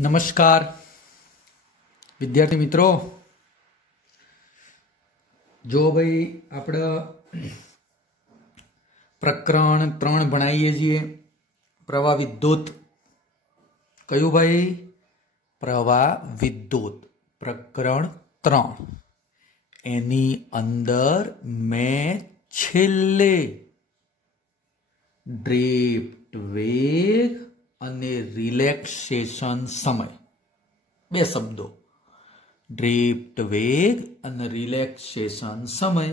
નમસ્કાર વિદ્યાર્થી મિત્રો। જો ભાઈ આપણે પ્રકરણ 3 ભણાવીએ છીએ પ્રવાહ વિદ્યુત। કયું ભાઈ? પ્રવાહ વિદ્યુત પ્રકરણ 3। એની અંદર મેં છેલ્લે ડ્રિફ્ટ વેગ અને રિલેક્સેશન સમય બે શબ્દો ડ્રિફ્ટ વેગ અને રિલેક્સેશન સમય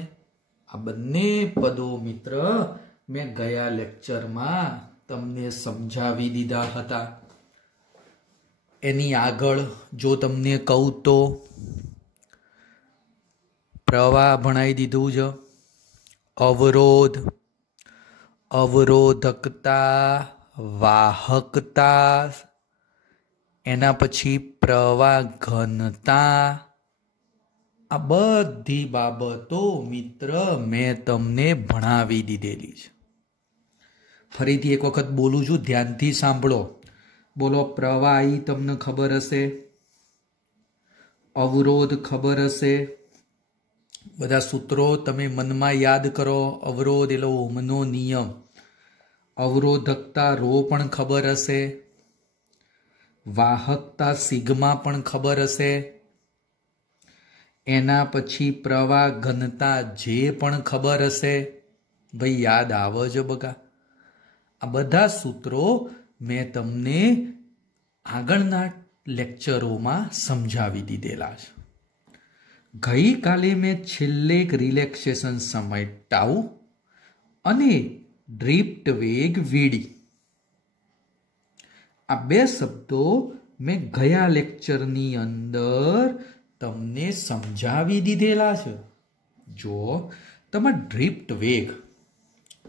આ બંને પદો મિત્ર મેં ગયા લેક્ચરમાં તમને સમજાવી દીધા હતા। એની આગળ જો તમને કહું તો પ્રવાહ ભણાવી દીધું છે, અવરોધ, અવરોધકતા, વાહકતા, એના પછી પ્રવાહ ઘનતા। આ બધી બાબતો મિત્ર મેં તમને ભણાવી દીધેલી છે। ફરીથી એક વખત બોલું છું, ધ્યાનથી સાંભળો। બોલો, પ્રવાહી તમને ખબર હશે, અવરોધ ખબર હશે, બધા સૂત્રો તમે મનમાં યાદ કરો। અવરોધ એટલે ઓહમનો નિયમ, અવરોધકતા રો પણ ખબર હશે, વાહકતા સિગ્મા પણ ખબર હશે, એના પછી પ્રવાહ ઘનતા જે પણ ખબર હશે। ભાઈ યાદ આવે છે બકા? આ બધા સૂત્રો મેં તમને આગળના લેક્ચરોમાં સમજાવી દીધેલા છે। ગઈકાલે મેં છેલ્લે એક રિલેક્સેશન સમય ટાઉ અને ડ્રિફ્ટ વેગ વીડી આ બે શબ્દો મેં ગયા લેક્ચરની અંદર તમને સમજાવી દીધેલા છે। જો તમે ડ્રિફ્ટ વેગ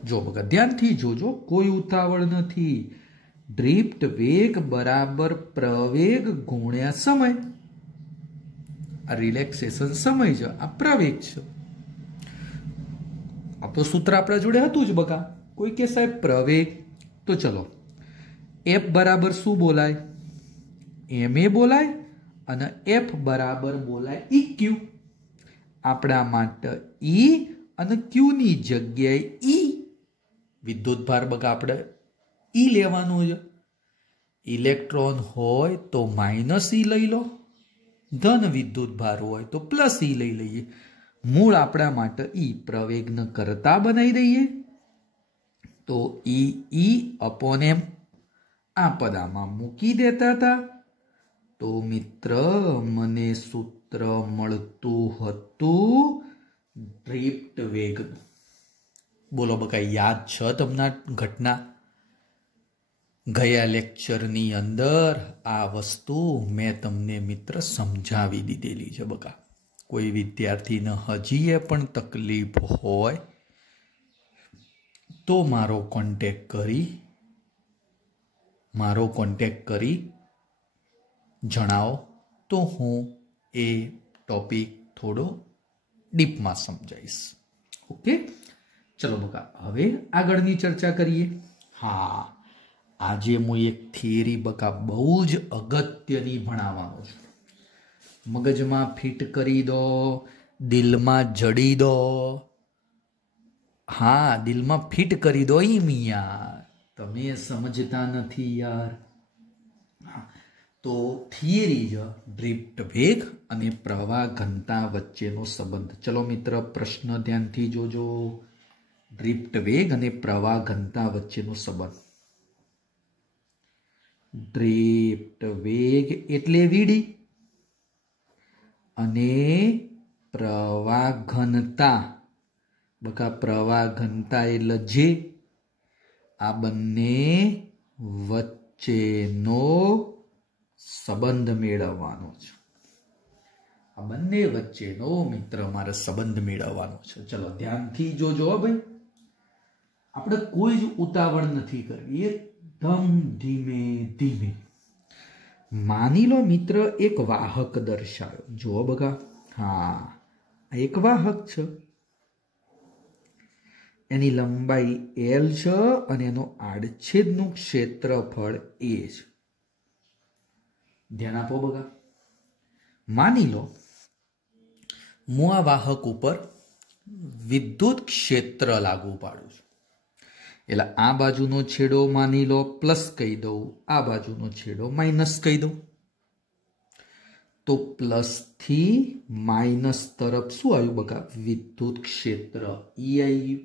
જો બગા ધ્યાનથી જોજો, કોઈ ઉતાવળ નથી। ડ્રિફ્ટ વેગ બરાબર પ્રવેગ ગુણ્યા સમય। આ રિલેક્સેશન સમય છે, આ પ્રવેગ છે। આ તો સૂત્ર આપણા જોડે હતું જ બકા। કોઈ કે સાહેબ પ્રવેગ, તો ચલો એફ બરાબર શું બોલાય? એમ એ બોલાય અને એફ બરાબર બોલાય ઈ ક્યુ। આપણા માટે ઈ અને ક્યુ ની જગ્યાએ ઈ વિદ્યુત ભાર બકા આપણે ઈ લેવાનું છે। ઇલેક્ટ્રોન હોય તો માઇનસ ઈ લઈ લો, ધન વિદ્યુત ભાર હોય તો પ્લસ ઈ લઈ લઈએ। મૂળ આપણા માટે ઈ પ્રવેગને કરતા બનાવી દઈએ તો ઈ અપોન એમ આ પદામાં મૂકી દેતા હતા તો મિત્ર મને સૂત્ર મળતું હતું ડ્રિફ્ટ વેગનું। બોલો બકા યાદ છે તમને ઘટના? ગયા લેક્ચરની અંદર આ વસ્તુ મેં તમને મિત્ર સમજાવી દીધેલી છે બકા। કોઈ વિદ્યાર્થીને હજી પણ તકલીફ હોય તો મારો કોન્ટેક્ટ કરી જણાવો તો હું એ ટોપિક થોડો ડીપમાં સમજાવીશ। ઓકે, ચલો બકા હવે આગળની ચર્ચા કરીએ। હા, આજે હું એક થિયરી બકા બહુ જ અગત્યની ભણાવવાનો છું। મગજમાં ફિટ કરી દો, દિલમાં જડી દો। હા, દિલમાં ફિટ કરી દો ઈ મિયા, તમે સમજતા નથી યાર। તો થિયરી છે ડ્રિફ્ટ વેગ અને પ્રવાહ ઘનતા વચ્ચેનો સંબંધ। ચલો મિત્ર પ્રશ્ન ધ્યાનથી જોજો। ડ્રિફ્ટ વેગ અને પ્રવાહ ઘનતા વચ્ચેનો સંબંધ। ડ્રિફ્ટ વેગ એટલે વીડી અને પ્રવાહ ઘનતા બકા પ્રવાહ ઘનતા એટલે જે, આ બંને વચ્ચેનો સંબંધ મેળવવાનો છે। આ બંને વચ્ચેનો મિત્ર મારે સંબંધ મેળવવાનો છે। ચલો ધ્યાનથી જોજો ભાઈ, આપણે કોઈ જ ઉતાવળ નથી કરવી, એકદમ ધીમે ધીમે। માની લો મિત્ર એક વાહક દર્શાવ્યો, જો બકા, હા એક વાહક છે, એની લંબાઈ L છે અને એનો આડછેદનું ક્ષેત્રફળ A છે। ધ્યાન આપો બગા. માની લો હું આ વાહક ઉપર વિદ્યુત ક્ષેત્ર લાગુ પાડું છું. એટલે આ બાજુનો છેડો માની લો પ્લસ કહી દઉં, આ બાજુનો છેડો માઇનસ કહી દઉં. તો પ્લસ થી માઇનસ તરફ શું આવ્યું બકા? વિદ્યુત ક્ષેત્ર ઈ આવી ગયું.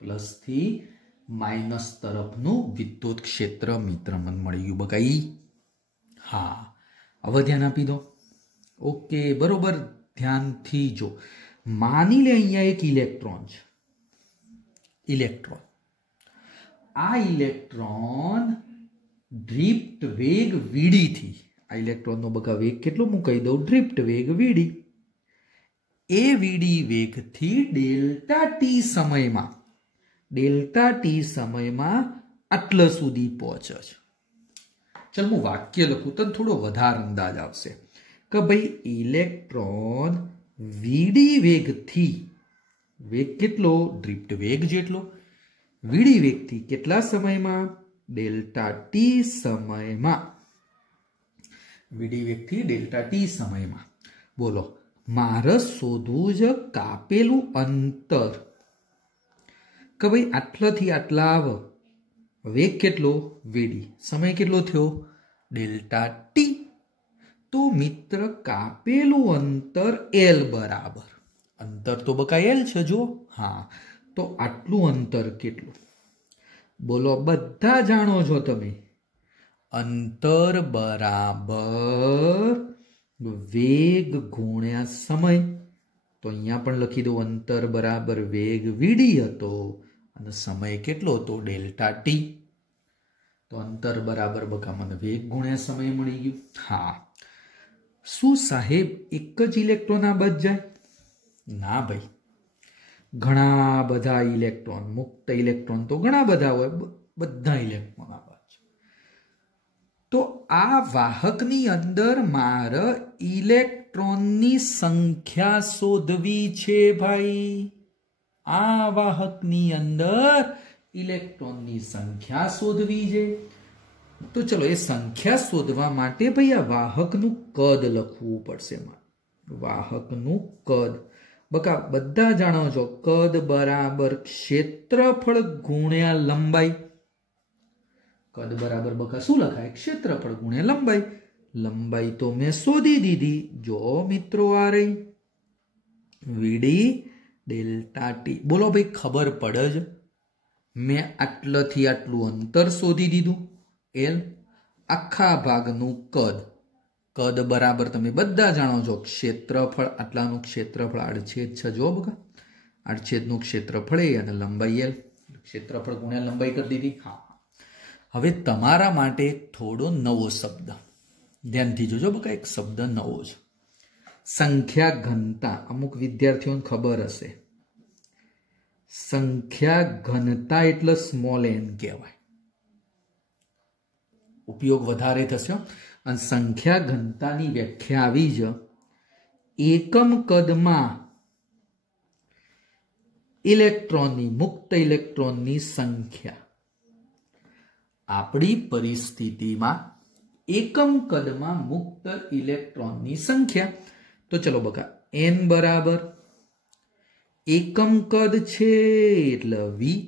પ્લસ થી માઇનસ તરફનું વિદ્યુત ક્ષેત્ર મિત્ર મને મળી ગયું બકા ઈ. હા, હવે ધ્યાન આપી દો. ઓકે, બરોબર. ધ્યાનથી જો. માની લે અહીંયા એક ઇલેક્ટ્રોન છે. ઇલેક્ટ્રોન, આ ઇલેક્ટ્રોન ડ્રિફ્ટ વેગ વીડી થી, આ ઇલેક્ટ્રોનનો બકા વેગ કેટલો હું કહી દઉં, ડ્રિફ્ટ વેગ વીડી. એ વીડી વેગથી ડેલ્ટા ટી સમયમાં આટલા સુધી પહોંચે છે. ચાલ હું વાક્ય લખું તો થોડો વધારે અંદાજ આવશે કે ભાઈ ઇલેક્ટ્રોન વીડી વેગથી, વેગ કેટલો? ડ્રિફ્ટ વેગ જેટલો. વીડી વેગથી કેટલા સમયમાં? ડેલ્ટા ટી સમયમાં. વીડી વેગથી ડેલ્ટા ટી સમયમાં. બોલો, મારે શોધવું છે કાપેલું અંતર કે ભાઈ આટલાથી આટલા આવે. વેગ કેટલો? વીડી. સમય કેટલો થયો? Delta T. તો મિત્ર કાપેલું અંતર એલ બરાબર, અંતર તો બકા એલ છે જો. હા, તો આટલું અંતર કેટલું? બોલો, બધા જાણો છો તમે. અંતર બરાબર વેગ ગુણ્યા સમય. તો અહીંયા પણ લખી દો અંતર બરાબર વેગ વીડી હતો અને સમય કેટલો હતો? Delta T. તો અંતર બરાબર બકા મને વેગ ગુણ્યા સમય મળી ગયું. હા, શું સાહેબ એક જ ઇલેક્ટ્રોન આ બચ જાય? ના ભાઈ, ઘણા બધા ઇલેક્ટ્રોન, મુક્ત ઇલેક્ટ્રોન તો ઘણા બધા હોય, બધા ઇલેક્ટ્રોન આ બચ. તો આ વાહકની અંદર મારે ઇલેક્ટ્રોનની સંખ્યા શોધવી છે ભાઈ. આ વાહકની અંદર ઇલેક્ટ્રોનની સંખ્યા શોધવી છે. તો ચલો એ સંખ્યા શોધવા માટે ભાઈ આ વાહકનું કદ લખવું પડશે. વાહકનું કદ બકા બધા જાણો છો, કદ બરાબર ક્ષેત્રફળ ગુણ્યા લંબાઈ. કદ બરાબર બકા શું લખાય? ક્ષેત્રફળ ગુણ્યા લંબાઈ. લંબાઈ તો મેં શોધી દીધી. જો મિત્રો આ રહી વીડી ડેલ્ટા ટી. બોલો ભાઈ, ખબર પડે જ? મેં આટલાથી આટલું અંતર શોધી દીધું એલ. આખા ભાગનું કદ, કદ બરાબર તમે બધા જાણો છો ક્ષેત્રફળ, આટલાનું ક્ષેત્રફળ આડછેદ છે જો બકા. આડછેદનું ક્ષેત્રફળ એ અને લંબાઈ એલ. ક્ષેત્રફળ ગુણ્યા લંબાઈ કરી દીધી. હા, હવે તમારા માટે થોડો નવો શબ્દ ધ્યાનથી જોજો બકા. એક શબ્દ નવો છે, સંખ્યા ઘનતા. અમુક વિદ્યાર્થીઓને ખબર હશે, સંખ્યા ઘનતા એટલે સ્મોલ એન કહેવાય. ઉપયોગ વધારે થશે. અને સંખ્યા ઘનતાની વ્યાખ્યા આવી છે, એકમ કદમાં ઇલેક્ટ્રોનની, મુક્ત ઇલેક્ટ્રોનની સંખ્યા. આપણી પરિસ્થિતિમાં એકમ કદમાં મુક્ત ઇલેક્ટ્રોનની સંખ્યા. તો ચલો બકા, n બરાબર એકમ કદ છે એટલે વી,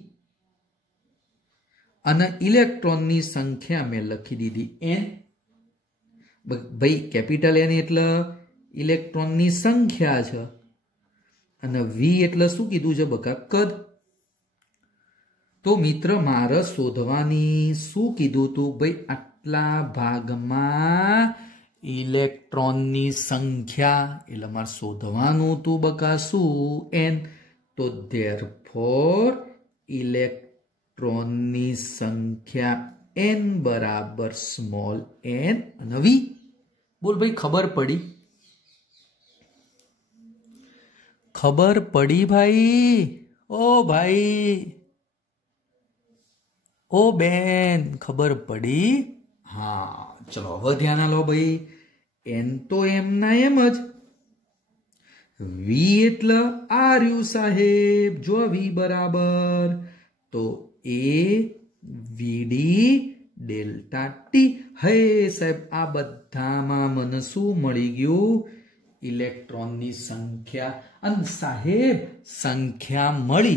અને ઇલેક્ટ્રોનની સંખ્યા મેં લખી દીધી n. ભાઈ કેપિટલ N એટલે ઇલેક્ટ્રોનની સંખ્યા છે અને વી એટલે શું કીધું છે બકા? કદ. તો મિત્ર મારે શોધવાની શું કીધું તું ભાઈ? આટલા ભાગમાં ઇલેક્ટ્રોનની સંખ્યા. એટલે મારે શોધવાનું તું બકા શું? n. તો ધેરફોર ઇલેક્ટ્રોનની સંખ્યા n બરાબર સ્મોલ n અને વી. બોલ ભાઈ, ખબર પડી? ખબર પડી ભાઈ? ઓ ભાઈ, ઓ બેન, ખબર પડી? હા, ચલો હવે ધ્યાન આલો ભાઈ. n તો એમના એમ જ. વી એટલે આ રહ્યું સાહેબ, જો વી બરાબર તો એ વીડી डेल्टा टी। हे साहेब आ बधामां मने शुं मळी गयुं? इलेक्ट्रॉननी संख्या। अने साहेब संख्या मळी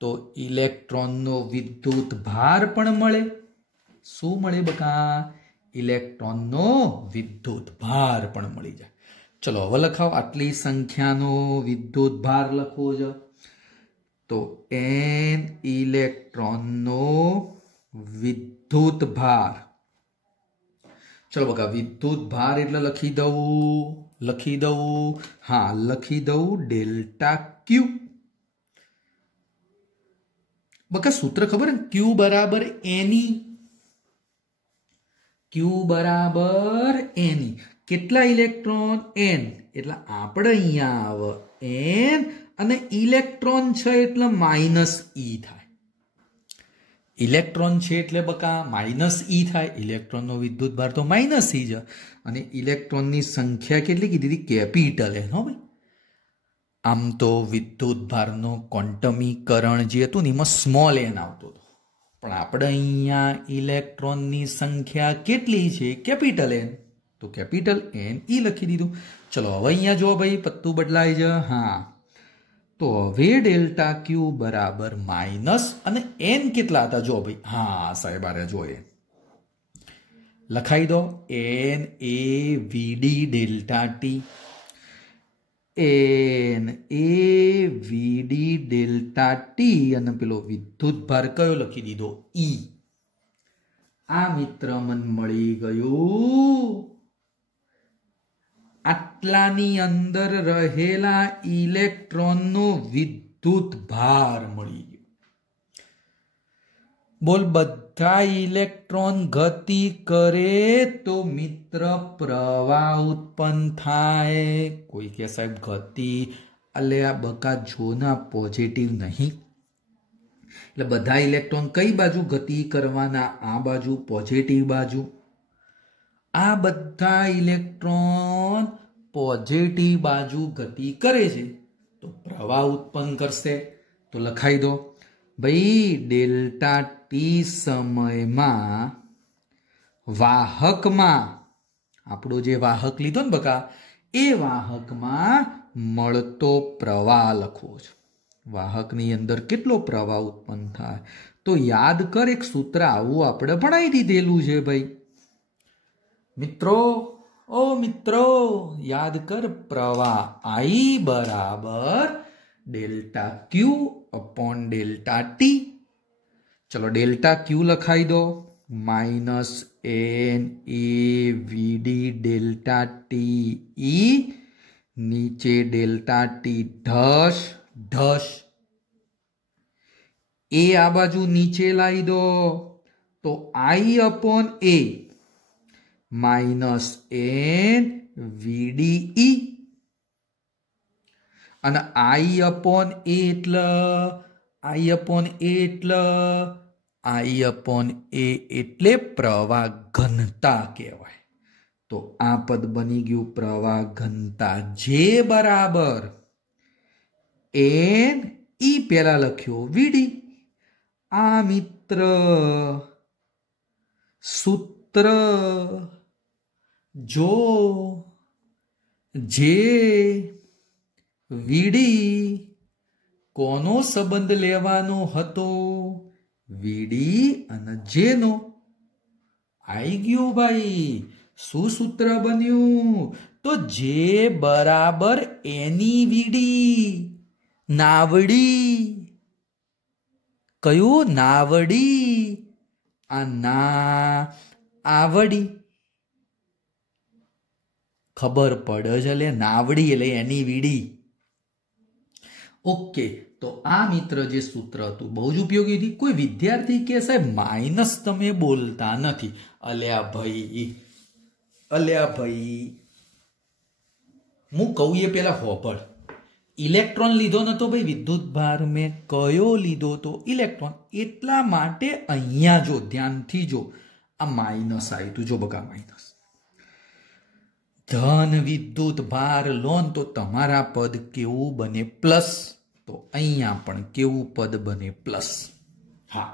तो इलेक्ट्रॉननो विद्युत भार पण मळे। शुं मळे बका? इलेक्ट्रॉननो विद्युत भार पण मळी जाय। चलो हवे लखाओ आटली संख्यानो विद्युत भार लखवो छे तो n इलेक्ट्रॉननो विद्युत भार। चलो बका विद्युत भार એટલે લખી દઉં हाँ લખી દઉં डेल्टा क्यू। बका सूत्र खबर है क्यू बराबर एनी। क्यू बराबर एनी કેટલા ઇલેક્ટ્રોન n એટલે આપણે અહીંયા આવે n અને ઇલેક્ટ્રોન છે એટલે માઈનસ e થાય। ઇલેક્ટ્રોન છે એટલે બકા માઈનસ e થાય। ઇલેક્ટ્રોનનો વિદ્યુત ભાર તો માઈનસ e છે અને ઇલેક્ટ્રોનની સંખ્યા કેટલી કીધી હતી? કેપિટલ n હો ભાઈ। આમ તો વિદ્યુત ભારનો ક્વોન્ટમીકરણ જે હતું ને એમાં સ્મોલ n આવતો હતો પણ આપણે અહીંયા ઇલેક્ટ્રોનની સંખ્યા કેટલી છે? કેપિટલ n तो कैपिटल एन ई लखी दीधुं। चलो हवे अहींया जो भाई पत्तू बदलाय छे। हाँ तो हवे डेल्टा क्यू बराबर माइनस अने एन केटला हता जो भाई? हाँ साहेब आरे जो एन लखाई दो N A V D delta T. N A V D delta T अने पेलो विद्युत भार कयो लखी दीधो? ई। आ मित्र मन मळी गयुं आटलानी अंदर रहेला इलेक्ट्रॉननो विद्युत भार मळी गयो। बोल बधा इलेक्ट्रॉन गति करे तो मित्र प्रवाह उत्पन्न थाय। कोई के साहेब गति अले आ बका जोना पॉजिटिव नहीं એટલે બધા ઇલેક્ટ્રોન કઈ બાજુ ગતિ કરવાના? આ બાજુ પોઝિટિવ બાજુ। આ બધા ઇલેક્ટ્રોન પોઝિટિવ બાજુ ગતિ કરે છે તો પ્રવાહ ઉત્પન્ન કરશે। તો લખાઈ દો ભાઈ ડેલ્ટા ટી સમયમાં વાહકમાં આપણો જે વાહક લીધો ને બકા એ વાહકમાં મળતો પ્રવાહ લખવો છે। વાહકની અંદર કેટલો પ્રવાહ ઉત્પન્ન થાય તો યાદ કર એક સૂત્ર આવું આપણે ભણાવી દીધેલું છે ભાઈ। મિત્રો याद कर प्रवाह I बराबर delta Q upon delta T. चलो डेल्टा क्यू लखाई दो minus N A V D delta T E नीचे डेल्टा टी ढस ढस ए आ बाजू नीचे लाई दो तो I upon A minus N VDE અને I अपॉन ए એટલે પ્રવાહ ઘનતા કહેવાય। તો આ પદ બની ગયું પ્રવાહ ઘનતા જે બરાબર एन ई पेला लख्यो वीडी। आ मित्र सूत्र जो जे वीडी कोनो संबंध लेवानो हतो? वीडी अने जे नो। आई गयो भाई शू सूत्र बन्यु? तो जे बराबर एनी वीडी नावड़ी। कयो नावड़ी? आ ना आवड़ी। खबर पड़े छे नावड़ी એટલે એની વીડી। ओके तो आ मित्र जे सूत्र હતું બહુ જ ઉપયોગી હતી। કોઈ વિદ્યાર્થી કે સાહેબ માઈનસ તમે બોલતા નથી। અલ્યા ભાઈ હું કહું એ પેલા હોપડ इलेक्ट्रॉन लीधो नतो भाई विद्युत भार में कयो लीधो तो इलेक्ट्रॉन एटला माटे अहींया जो ध्यान थी जो आ माइनस आई तू जो बका माइनस धन विद्युत भार लोन तो तमारा पद केवू बने प्लस तो अहींया पण केवू पद बने प्लस। हाँ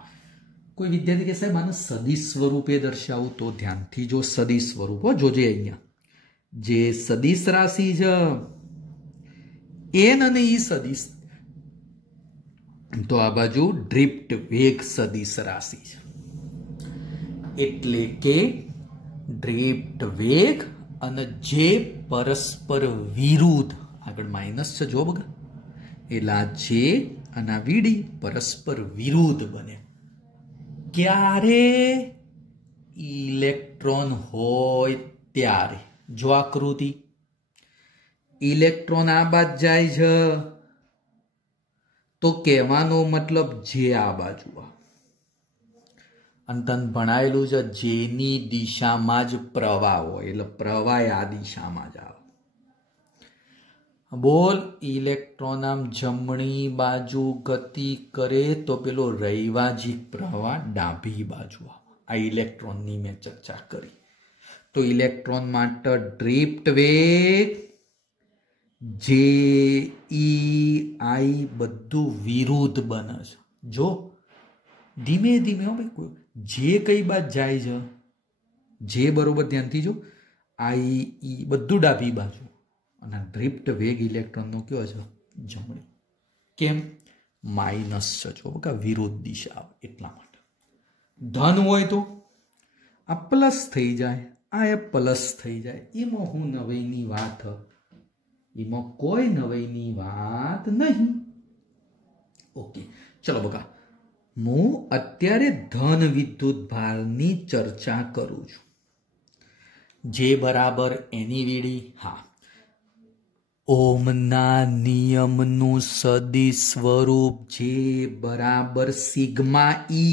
कोई विद्यार्थी कहे साहेब आने सदिश स्वरूपे दर्शावू तो ध्यानथी जो सदिश स्वरूप हो जोजे अहींया जे सदिश राशि ज एन अने ई सदिश तो आ बाजू ड्रिफ्ट वेग सदिश राशि छे एटले के ड्रिफ्ट वेग अने जे परस्पर विरुद्ध आगळ माइनस छे जो बगा एला जे अने वीडी परस्पर विरुद्ध बने क्यारे इलेक्ट्रॉन होय त्यारे जो आकृति इलेक्ट्रॉन आ बाजू जाय छे तो कहेवानो मतलब जे आ बाजू अंतन भणायेलुं छे जेनी दिशामां ज प्रवाह होय एटले प्रवाह आ दिशामां ज आवे बोल इलेक्ट्रॉन आम जमणी बाजू गति करे तो पेलो रैवाजिक प्रवाह डाबी बाजू आ इलेक्ट्रॉन नी मैं चर्चा करी तो इलेक्ट्रॉन माटे ड्रिफ्ट वेग जे ई आई बधु विरुद्ध बने छे जो धीमे धीमे हो भाई जे कई बात जाय छे जे बरोबर ध्यानथी जो आई ई बधु डाबी बाजू અને ડ્રિફ્ટ વેગ ઇલેક્ટ્રોનનો કયો છે જમણી કેમ માઇનસ છે જો બકા વિરુદ્ધ દિશા આવે એટલા માટે ધન હોય તો આ પ્લસ થઈ જાય આ એ પ્લસ થઈ જાય એમાં હું નવાઈની વાત એમાં કોઈ નવાઈની વાત નહીં ઓકે ચલો બકા હું અત્યારે ધન વિદ્યુત ભારની ચર્ચા કરું છું જે બરાબર એની વીડી હા ओमना नियमनु सदिश स्वरूप जे बराबर सिग्मा ई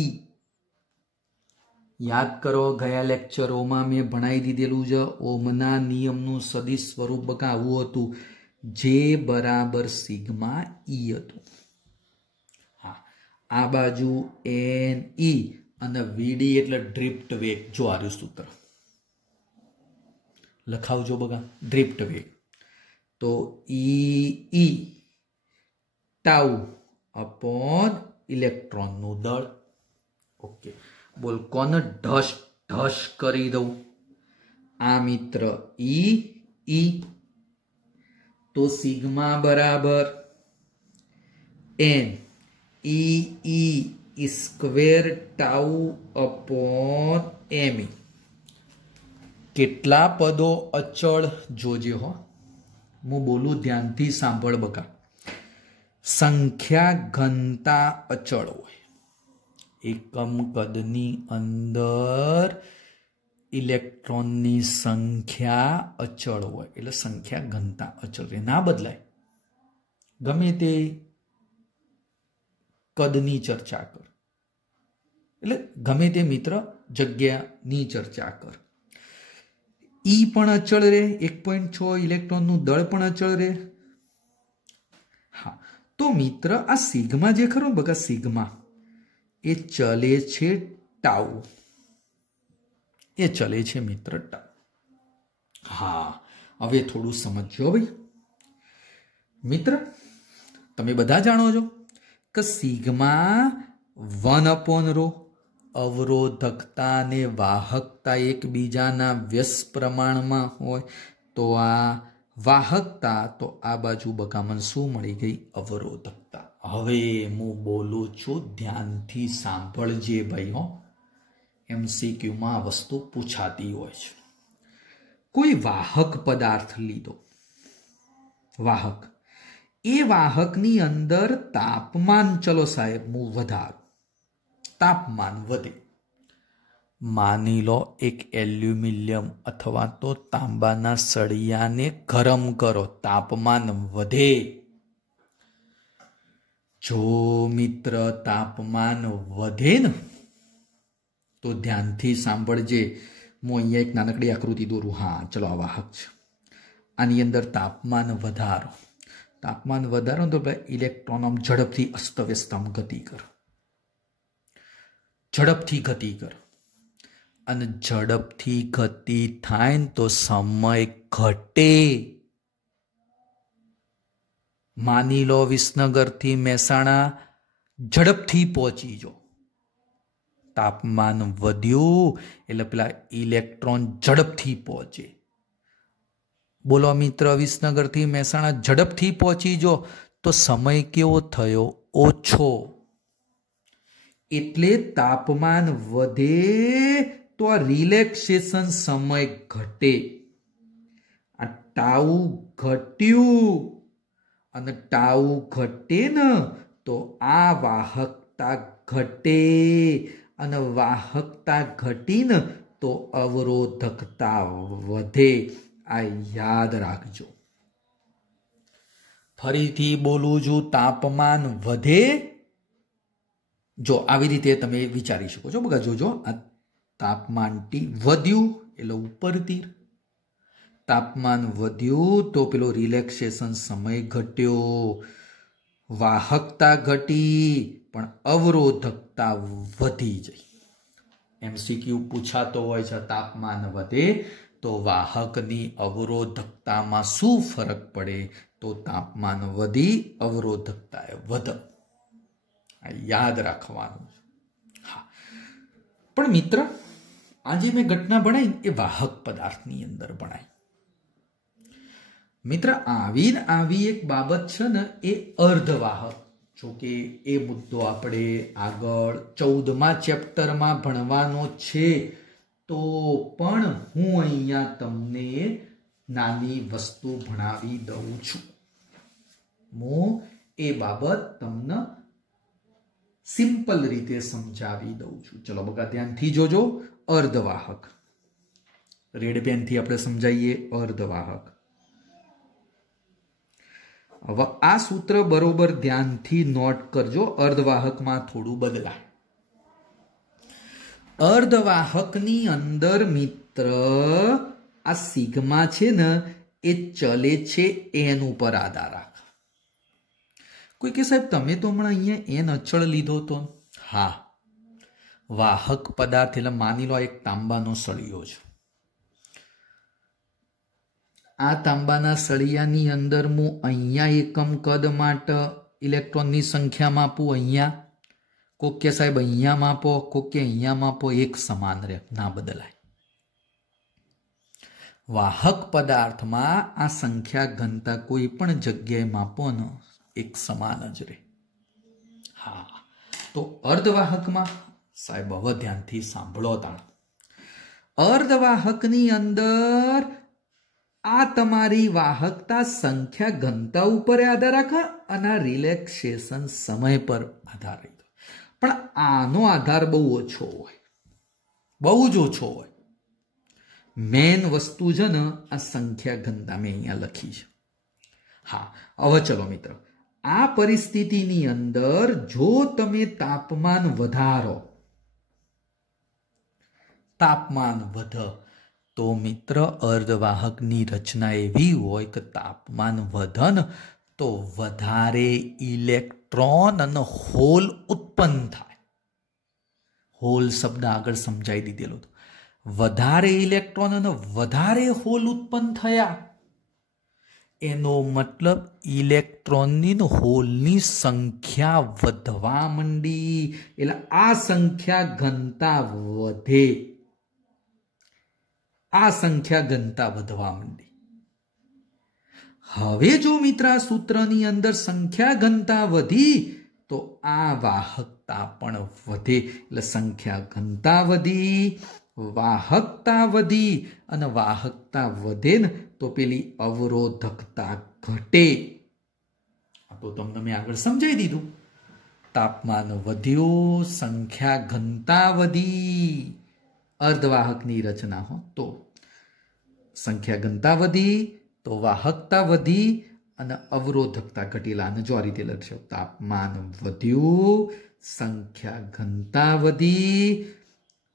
याद करो गया लेक्चरों में मैं भणाई दीधेलू छे ओमना नियमनु सदिश स्वरूप बका आवुं हतुं जे बराबर सिग्मा ई हतुं हाँ आ बाजू एन ई अने वीडी एटले ड्रिफ्ट वेग जो आ रह्युं सूत्र लखावजो बका ड्रिफ्ट वेग तो ई टाउ अपॉन इलेक्ट्रॉन नु दळ ओके बोल कोने ढस ढस करी दઉં आ मित्र ई तो सिग्मा बराबर N E square tau upon M केटला पदों अचल जोजे हो હું બોલું ધ્યાનથી સાંભળ બકા સંખ્યા ઘનતા અચળ હોય એકમ કદની અંદર ઇલેક્ટ્રોનની સંખ્યા અચળ હોય એટલે સંખ્યા ઘનતા અચળ રહે ના બદલાય ગમે તે કદની ચર્ચા કર એટલે ગમે તે મિત્ર જગ્યાની ચર્ચા કર ई पण अचल रे 1.6 इलेक्ट्रॉन नु दळ पण अचल रे हाँ तो मित्र आ सिग्मा जे खरो बका सिग्मा ए चले छे टाउ ए चले छे मित्र टाउ हाँ हवे थोड़ू समझो भाई मित्र तमे बधा जाणो छो के सिग्मा 1/ρ अवरोधकता ने वाहकता एक बीजाना व्यस्त प्रमाण में हो तो आ वाहकता तो आ बाजू बकामन शू मळी गई अवरोधकता हवे हूँ बोलू छू ध्यानथी सांभळजे भाई हो एमसीक्यू में आ वस्तु पूछाती होय छे कोई वाहक पदार्थ लीधो वाहक ए वाहकनी अंदर तापमान चलो साहेब मु वधारो तापमान वधे मानी लो एक एल्युमिनियम अथवा तो तांबाना सळिया ने गरम करो तापमान वधे जो मित्र तापमान वधे न तो ध्यानथी सांभळजे હું અહીંયા એક નાનકડી આકૃતિ દોરું हाँ चलो आ वाहक छे आनी अंदर तापमान वधारो तो इलेक्ट्रॉन आम झड़पथी अस्तव्यस्त आम गति कर झड़पथी गति कर अने झड़पथी गति थाय तो समय घटे मानी लो विसनगर थी मेहसाणा झड़पथी पहुंची जो તાપમાન વધ્યું એટલે પેલા ઇલેક્ટ્રોન ઝડપથી પહોંચે. બોલો મિત્ર, વિસનગરથી મહેસાણા ઝડપથી પહોંચી જો તો સમય કેવો થયો? ઓછો. એટલે તાપમાન વધે તો આ રિલેક્સેશન સમય ઘટે. આ ટાઉ ઘટ્યું અને ટાઉ ઘટે ને તો આ વાહકતા ઘટે અને વાહકતા ઘટીને તો અવરોધકતા વધે. આ યાદ રાખજો. ફરીથી બોલું છું, તાપમાન વધે. જો આવી રીતે તમે વિચારી શકો છો. બગા જોજો, આ તાપમાન ટી વધ્યું એટલે ઉપર તીર. તાપમાન વધ્યું તો પેલો રિલેક્સેશન સમય ઘટ્યો, વાહકતા ઘટી પણ અવરોધકતા વધી જઈ. MCQ પૂછાતો હોય છે, તાપમાન વધે તો વાહકની અવરોધકતામાં શું ફરક પડે? તો તાપમાન વધી, અવરોધકતા વધે. યાદ રાખવાનું. હા, પણ મિત્ર, આજે મેં ઘટના ભણાવી એ વાહક પદાર્થની અંદર ભણાઈ. મિત્ર, આવી એક બાબત છે ને, એ અર્ધવાહક. જો કે એ મુદ્દો આપણે આગળ 14મા ચેપ્ટરમાં ભણવાનો છે, તો પણ હું અહીંયા તમને નાની વસ્તુ ભણાવી દઉં છું. હું એ બાબત તમને સિમ્પલ રીતે સમજાવી દઉં છું. ચલો બકા, ધ્યાનથી જોજો. અર્ધવાહક, રેડ પેનથી આપણે સમજાવીએ. અર્ધવાહક. હવે આ સૂત્ર બરોબર ધ્યાનથી નોટ કરજો. અર્ધવાહકમાં થોડું બદલાય. અર્ધવાહકની અંદર મિત્ર આ સિગ્મા છે ને, એ ચલે છે એન ઉપર આધાર રાખ. કોઈ કે સાહેબ તમે તો હમણાં અહીંયા એન અચળ લીધો તો. હા, વાહક પદાર્થ એટલે માની લો એક તાંબાનો સળિયો છે. આ તાંબાના સળિયાની અંદર હું અહીંયા એકમ કદ માટે ઇલેક્ટ્રોનની સંખ્યા માપું. અહીંયા કોક કે સાહેબ અહીંયા માપો, કોક કે અહીંયા માપો. એક સમાન રહે, ના બદલાય. વાહક પદાર્થમાં આ સંખ્યા ઘનતા કોઈ પણ જગ્યાએ માપો ને, એક સમાન જ રહે. હા, તો અર્ધવાહકમાં સાહેબ હવે ધ્યાનથી સાંભળો. અર્ધવાહકની અંદર આ તમારી વાહકતા સંખ્યા ઘનતા ઉપર આધાર રાખે અને રિલેક્સેશન સમય પર આધાર રાખે. પણ આનો આધાર બહુ ઓછો હોય, બહુ જ ઓછો હોય. મેન વસ્તુ છે ને આ સંખ્યા ઘનતા મેં અહીંયા લખી છે. હા, હવે ચલો મિત્ર, આ પરિસ્થિતિની અંદર જો તમે તાપમાન વધારો, તાપમાન વધે, તો મિત્ર અર્ધવાહકની રચના એવી હોય કે તાપમાન વધે ને તો વધારે ઇલેક્ટ્રોન અને હોલ ઉત્પન્ન થાય. હોલ શબ્દ આગળ સમજાવી દીધેલો હતો. વધારે ઇલેક્ટ્રોન અને વધારે હોલ ઉત્પન્ન થયા, એનો મતલબ ઇલેક્ટ્રોનની હોલની સંખ્યા વધવા માંડી. એટલે આ સંખ્યા ઘનતા વધે. આ સંખ્યા ઘનતા વધવા માંડી. હવે જો મિત્ર આ સૂત્રની અંદર સંખ્યા ઘનતા વધી તો આ વાહકતા પણ વધે. એટલે સંખ્યા ઘનતા વધી, વાહકતા વધી, અને વાહકતા વધે ને તો પેલી અવરોધકતા ઘટે. તો તમને મેં આગળ સમજાવી દીધું. તાપમાન વધ્યું, સંખ્યા ઘનતા વધી, અર્ધવાહકની રચના હો તો સંખ્યા ઘનતા વધી તો વાહકતા વધી અને અવરોધકતા ઘટેલા. અને જો આ રીતે લખશો, તાપમાન વધ્યું, સંખ્યા ઘનતા વધી,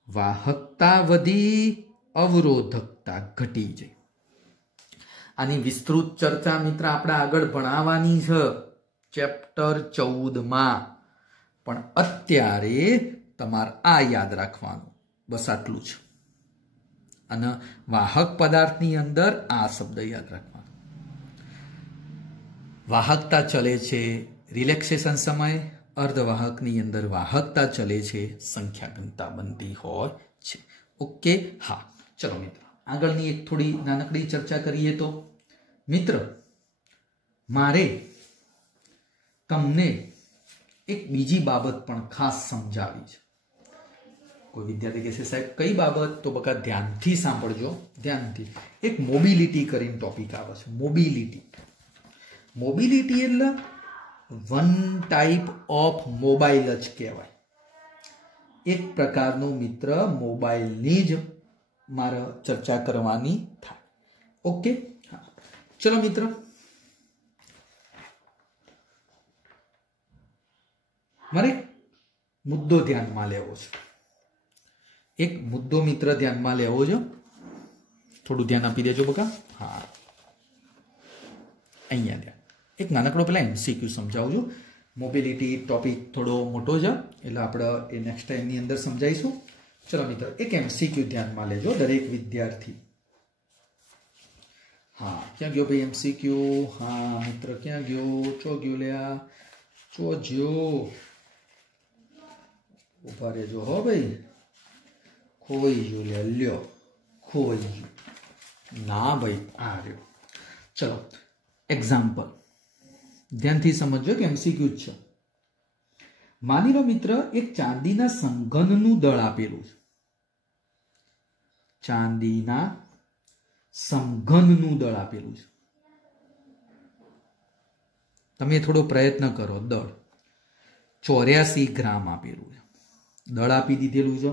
વાહકતા વધી, અવરોધકતા ઘટી જાય. આની વિસ્તૃત ચર્ચા મિત્ર આપણે આગળ ભણાવવાની છે ચેપ્ટર 14માં. પણ અત્યારે તમારે આ યાદ રાખવાનું, બસ આટલું જ. અને વાહક પદાર્થની અંદર આ શબ્દ યાદ રાખવાનો. વાહકતા ચલે છે રિલેક્સેશન સમય અર્ધવાહકની અંદર વાહકતા ચલે છે, સંખ્યા ઘનતા બનતી હોય છે. ઓકે. હા, ચલો મિત્ર આગળની એક થોડી નાનકડી ચર્ચા કરીએ. તો મિત્ર મારે તમને એક બીજી બાબત પણ ખાસ સમજાવી છે. કોઈ વિદ્યાર્થી કહેશે સાહેબ કઈ બાબત? તો બકા ધ્યાનથી સાંભળજો, ધ્યાનથી. એક મોબિલિટી કરીને ટોપિક આવે છે. મોબિલિટી એટલે વન ટાઈપ ઓફ મોબાઈલ જ કહેવાય. એક પ્રકારનો મિત્ર મોબાઈલની જ મારે ચર્ચા કરવાની થાય. ઓકે. ચલો મિત્ર મારે મુદ્દો ધ્યાનમાં લેવો છે. એક મુદ્દો મિત્ર ધ્યાનમાં લેવો છે. થોડું ધ્યાન આપી દેજો બકા. હા, અહીંયા ધ્યાન. એક નાનકડો પેલા એમસીક્યુ સમજાવું છું. મોબિલિટી ટોપિક થોડો મોટો છે એટલે આપણે એ નેક્સ્ટ ટાઈમની અંદર સમજાવીશું. ચલો મિત્ર એક એમસીક્યુ ધ્યાનમાં લેજો દરેક વિદ્યાર્થી. હા, ક્યાં ગયો ભાઈ એમસીક્યુ? હા મિત્ર ક્યાં ગયો? ચો ગયો લ્યા? ચો જ્યો? ઉભા રહેજો હો ભાઈ. ખોઈ ગયો લ્યો, ખોઈ ગયો ના ભાઈ. આ રહ્યો. ચલો એક્ઝામ્પલ ધ્યાનથી સમજો કે એમસીક્યુ જ છે. માની લો મિત્ર એક ચાંદીના સમઘનનું દળ આપેલું છે. ચાંદીના સમઘનનું દળ આપેલું છે. તમે થોડો પ્રયત્ન કરો. દળ 84 ગ્રામ આપેલું છે. દળ આપી દીધેલું છે.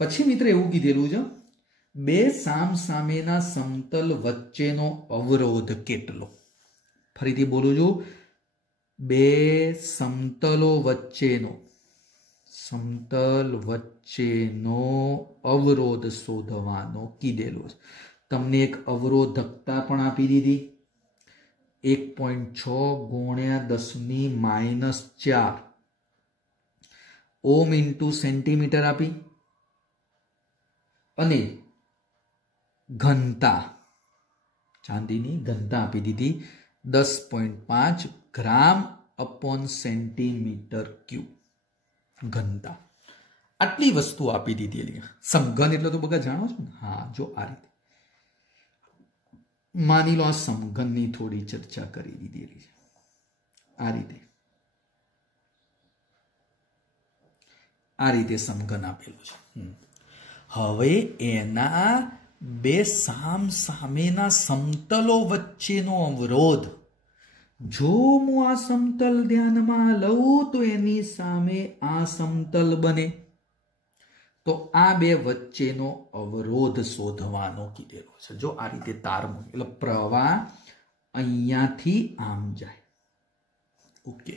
પછી મિત્ર એવું કીધેલું છે બે સામસામેના સમતલ વચ્ચેનો અવરોધ કેટલો. ફરીથી બોલું છું. બે સમતલ વચ્ચેનો અવરોધ શોધવાનો કીધેલો છે. તમને એક અવરોધકતા પણ આપી દીધી. 1.6 × 10⁻⁴ ઓમ ઇન્ટુ સેન્ટીમીટર આપી અને ઘનતા ચાંદીની ઘનતા આપી દીધી 10.5 ગ્રામ/સેન્ટીમીટર ક્યુબ ઘનતા. આટલી વસ્તુ આપી દીધેલી. સમઘન એટલે તો બધા જાણો છો ને. હા, જો આ રીતે માની લો આ સમઘનની થોડી ચર્ચા કરી દીધેલી છે. આ રીતે સમઘન આપેલું છે. હવે એના બે સામસામેના સમતલો વચ્ચેનો અવરોધ જો હું આ સમતલ ધ્યાનમાં લઉં તો એની સામે આ સમતલ બને. તો આ બે વચ્ચેનો અવરોધ શોધવાનો કીધેલો છે. જો આ રીતે તાર મૂકે એટલે પ્રવાહ અહીંયાથી આમ જાય. ઓકે.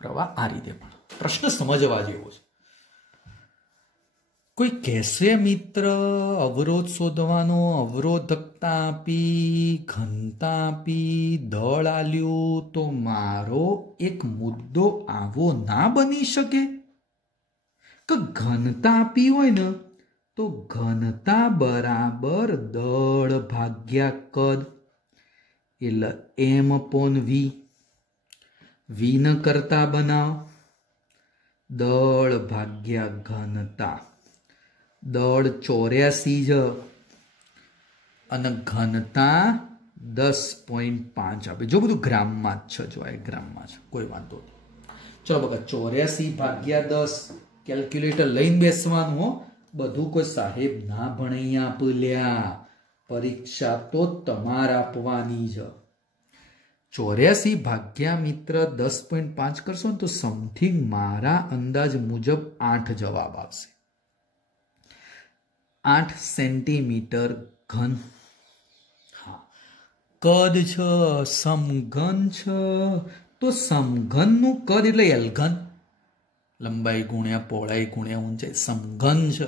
પ્રવાહ આ રીતે પણ પ્રશ્ન સમજવા જેવો છે. કોઈ કહેશે મિત્ર અવરોધ શોધવાનો, અવરોધકતા આપી, ઘનતા આપી, દળ આલ્યું, તો મારો એક મુદ્દો આવો ના બની શકે કે ઘનતા આપી હોય ને તો ઘનતા બરાબર દળ ભાગ્યા કદ એટલે m/v. v ન કરતા બનાવ દળ ભાગ્યા ઘનતા. દળ 84 છે અને ઘનતા 10.5 આપે. જો બધું ગ્રામમાં જ છે. જો આ ગ્રામમાં છે, કોઈ વાંધો નહીં. ચલો બકા 84/10 કેલ્ક્યુલેટર લઈને બેસવાનું હો. બધું કોઈ સાહેબ ના ભણી આપલ્યા. પરીક્ષા તો તમારે આપવાની છે. 84 મિત્ર 10.5 કરશો ને તો સમથિંગ મારા અંદાજ મુજબ 8 જવાબ આવશે. 8 સેન્ટીમીટર ઘન. હા, કદ છે, સમઘન છે. તો સમઘનનું કદ એટલે એલ ઘન. લંબાઈ ગુણ્યા પહોળાઈ ગુણ્યા ઊંચાઈ સમઘન છે.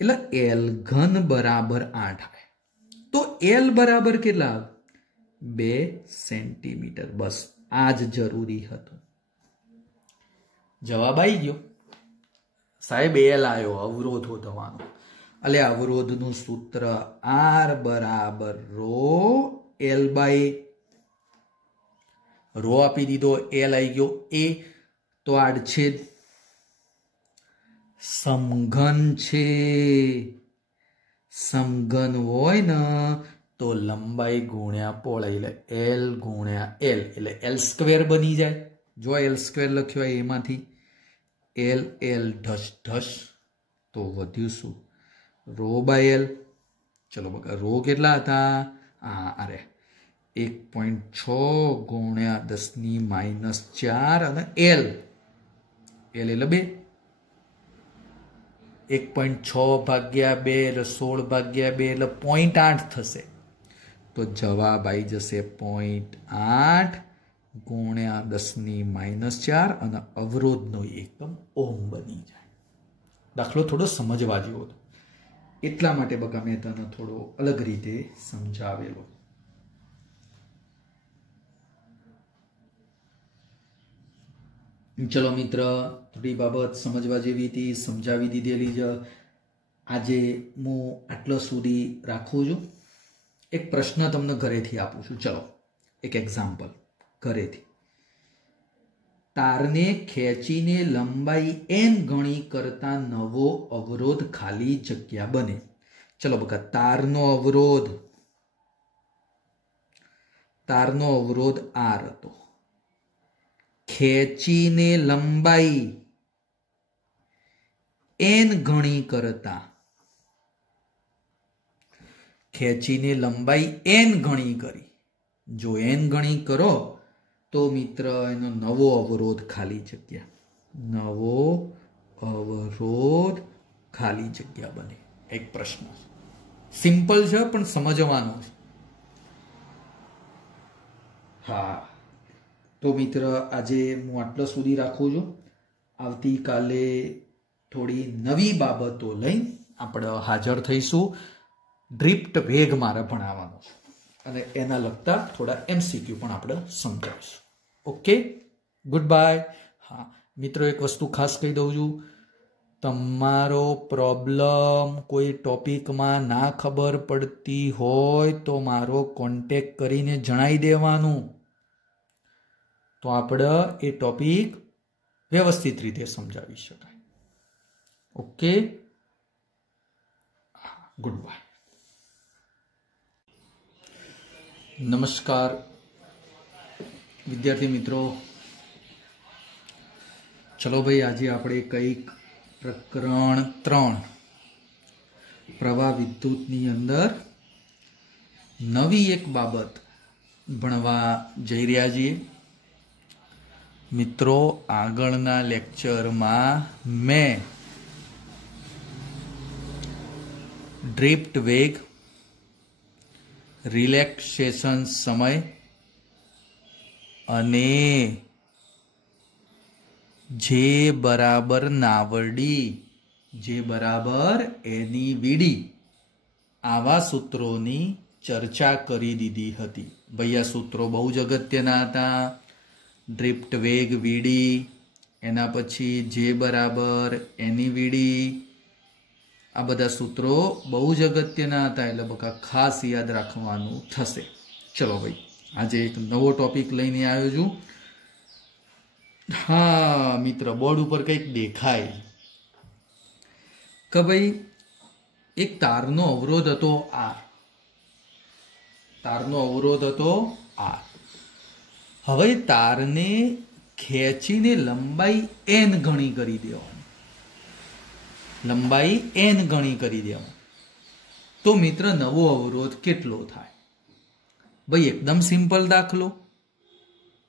એટલે એલ ઘન બરાબર 8 આવે. તો એલ બરાબર કેટલા આવે? 2 સેન્ટીમીટર. બસ આ જ જરૂરી હતું. જવાબ આવી ગયો સાહેબ. એલ આવ્યો અવરોધ શોધવાનો. એટલે અવરોધનું સૂત્ર R = ρ L/A. રો આપી દીધો, એલ આવી ગયો, એ તો આડછેદ સમઘન છે. સમઘન હોય ને તો લંબાઈ ગુણ્યા પહોળાઈ, એટલે એલ ગુણ્યા એલ, એટલે એલ સ્ક્વેર બની જાય. જો એલ સ્ક્વેર લખ્યો હોય એમાંથી એલ એલ ઢસ ઢસ, તો વધ્યું શું? Rho by L. ચલો બકા, રો કેટલા હતા? અરે 1.6 ગુણ્યા 10⁻⁴ અને એલ એટલે 2. 1.6 ભાગ્યા 2 એટલે 16 ભાગ્યા 2 એટલે 0.8 થશે. તો જવાબ આવી જશે 0.8 ગુણ્યા 10⁻⁴ અને અવરોધનો એકમ ઓહમ બની જાય. દાખલો થોડો સમજવા જેવો હતો, એટલા માટે બકા મેં તને થોડો અલગ રીતે સમજાવેલો. ચલો મિત્ર, થોડી બાબત સમજવા જેવી હતી, સમજાવી દીધેલી છે. આજે હું આટલો સુધી રાખું છું. એક પ્રશ્ન તમને ઘરેથી આપું છું. ચલો એક એક્ઝામ્પલ ઘરેથી. તારને ખેંચીને લંબાઈ n ગણી કરતા નવો અવરોધ ખાલી જગ્યા બને. ચલો બકા, તારનો અવરોધ r હતો. ખેંચીને લંબાઈ n ગણી કરતા, ખેંચીને લંબાઈ n ગણી કરી. જો n ગણી કરો તો મિત્ર એનો નવો અવરોધ ખાલી જગ્યા, નવો અવરોધ ખાલી જગ્યા બને. એક પ્રશ્ન સિમ્પલ છે પણ સમજવાનો છે. હા, તો મિત્ર આજે હું આટલો સુધી રાખું છું. આવતીકાલે થોડી નવી બાબતો લઈને આપણે હાજર થઈશું. ડ્રિફ્ટ વેગ મારે ભણાવવાનો છે અને એના લગતા થોડા MCQ પણ આપણે સમજાવીશું. Okay, good bye. હા મિત્રો, એક વસ્તુ ખાસ કહી દઉં છું, તમારો પ્રોબ્લેમ કોઈ ટોપિકમાં ના ખબર પડતી હોય તો મારો કોન્ટેક્ટ કરીને જણાવી દેવાનું, તો આપણે એ ટોપિક વ્યવસ્થિત રીતે સમજાવી શકાય. Okay, good bye. નમસ્કાર વિદ્યાર્થી મિત્રો. ચલો ભાઈ, આજે આપણે કંઈક પ્રકરણ 3 પ્રવાહ વિદ્યુતની અંદર નવી એક બાબત ભણવા જઈ રહ્યા છીએ. મિત્રો, આગળના લેક્ચરમાં મેં ડ્રિફ્ટ વેગ, રિલેક્સેશન સમય અને જે બરાબર નાવડી, જે બરાબર એની વીડી, આવા સૂત્રોની ચર્ચા કરી દીધી હતી. ભાઈ આ સૂત્રો બહુ જ અગત્યના હતા. ડ્રિફ્ટ વેગ, વીડી, એના પછી જે બરાબર એની વીડી, આ બધા સૂત્રો બહુ જ અગત્યના હતા. એટલે બકા ખાસ યાદ રાખવાનું થશે. ચલો ભાઈ, આજે એક નવો ટોપિક લઈને આવ્યો છું. હા મિત્ર, બોર્ડ ઉપર કંઈક દેખાય કે ભાઈ એક તારનો અવરોધ હતો R. તારનો અવરોધ હતો R. હવે તારને ખેંચીને લંબાઈ n ગણી કરી દેવાની, લંબાઈ n ગણી કરી દેવાની. તો મિત્ર નવો અવરોધ કેટલો થાય? ભાઈ એકદમ સિમ્પલ દાખલો,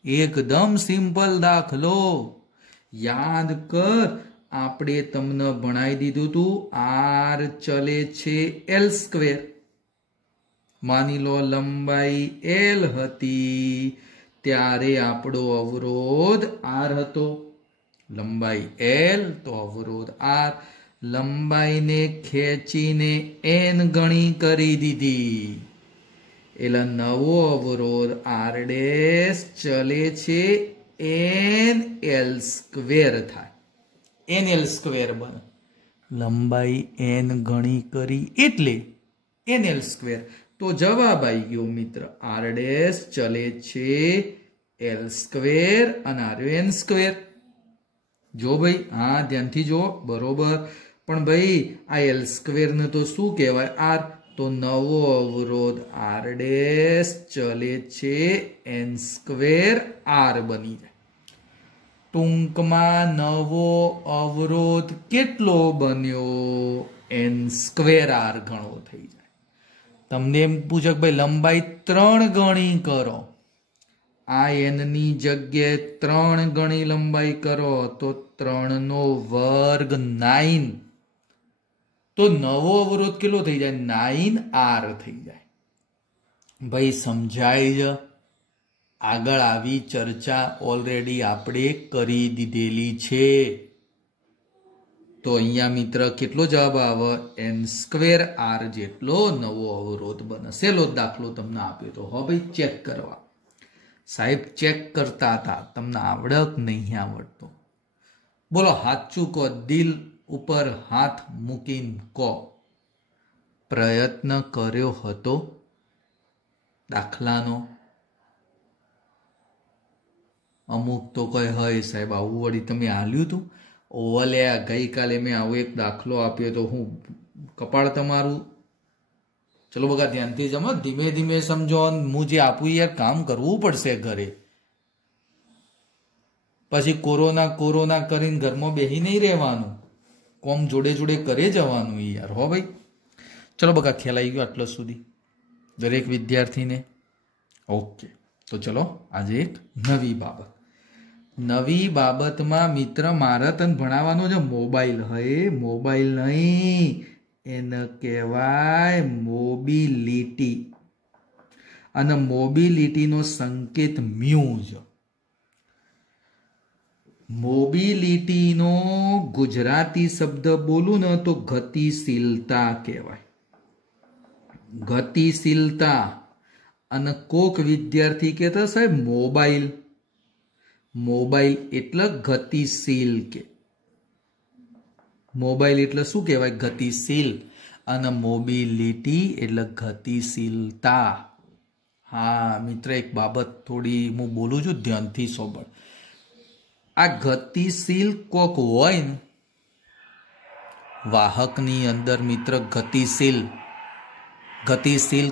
એકદમ સિમ્પલ દાખલો. યાદ કર, આપણે તમને ભણાવી દીધું હતું R ચલે છે L સ્ક્વેર. માની લો લંબાઈ L હતી ત્યારે આપણો અવરોધ R હતો. લંબાઈ L તો અવરોધ R. લંબાઈને ખેંચીને n ગણી કરી દીધી એટલે નવો અવરોધ R ડેશ ચલે છે NL સ્ક્વેર થાય. NL સ્ક્વેર બને. લંબાઈ n ગણી કરી એટલે NL સ્ક્વેર. તો જવાબ આવી ગયો મિત્ર, R ડેશ ચલે છે એલ સ્ક્વેર અને આ રહ્યો એન સ્ક્વેર. જો ભાઈ, હા ધ્યાનથી જો, બરોબર. પણ ભાઈ આ એલ સ્ક્વેર ને તો શું કહેવાય? આર. તો નવો અવરોધ આર ડેશ ચલે છે એન સ્ક્વેર આર બની જાય. ટૂંકમાં નવો અવરોધ કેટલો બન્યો? એન સ્ક્વેર આર ગણો થઈ જાય. તમને એમ પૂછે કે ભાઈ લંબાઈ 3 ગણી કરો, આ એન ની જગ્યાએ 3 ગણી લંબાઈ કરો તો 3 નો વર્ગ 9. તો નવો અવરોધ કેટલો થઈ જાય? 9R થઈ જાય. ભાઈ સમજાય જ? આગળ આવી ચર્ચા ઓલરેડી આપણે કરી દીધેલી છે. તો અહીંયા મિત્ર કેટલો જવાબ આવે? એન સ્ક્વેર આર જેટલો નવો અવરોધ બને. સેલો દાખલો તમને આપ્યો તો હો ભાઈ, ચેક કરવા. સાહેબ ચેક કરતા હતા, તમને આવડક નહીં આવડતો. બોલો સાચું કહો, દિલ ઉપર હાથ મૂકીને કહો, પ્રયત્ન કર્યો હતો દાખલાનો? અમુક તો કહે હોય સાહેબ આવું વળી તમે હાલ્યું હતું. ઓવલે ગઈકાલે મેં આવો એક દાખલો આપ્યો તો હું કપાળ તમારું. ચલો બગા ધ્યાનથી જમો, ધીમે ધીમે સમજો. હું જે આપું યાર કામ કરવું પડશે ઘરે. પછી કોરોના કરીને ઘરમાં બેસી નહીં રહેવાનું, કોમ જોડે જોડે કરે જવાનું યાર. હો ભાઈ ચલો બગા, ખ્યાલ આવી ગયો આટલો સુધી દરેક વિદ્યાર્થીને? ઓકે, તો ચલો આજે એક નવી બાબતમાં મિત્ર મારે તને ભણાવવાનો છે મોબાઈલ. હે મોબાઈલ નહીં, એને કહેવાય મોબિલિટી. અને મોબિલિટીનો સંકેત મ્યુ છે. મોબિલિટીનો ગુજરાતી શબ્દ બોલું ને તો ગતિશીલતા કહેવાય. ગતિશીલતા. અને કોક વિદ્યાર્થી કહેતા સાહેબ મોબાઈલ એટલે ગતિશીલ. કે મોબાઈલ એટલે શું કહેવાય? ગતિશીલ. અને મોબિલિટી એટલે ગતિશીલતા. હા મિત્ર, એક બાબત થોડી હું બોલું છું, ધ્યાનથી સાંભળ. આ ગતિશીલ કોક હોય ને વાહકની અંદર મિત્ર, ગતિશીલ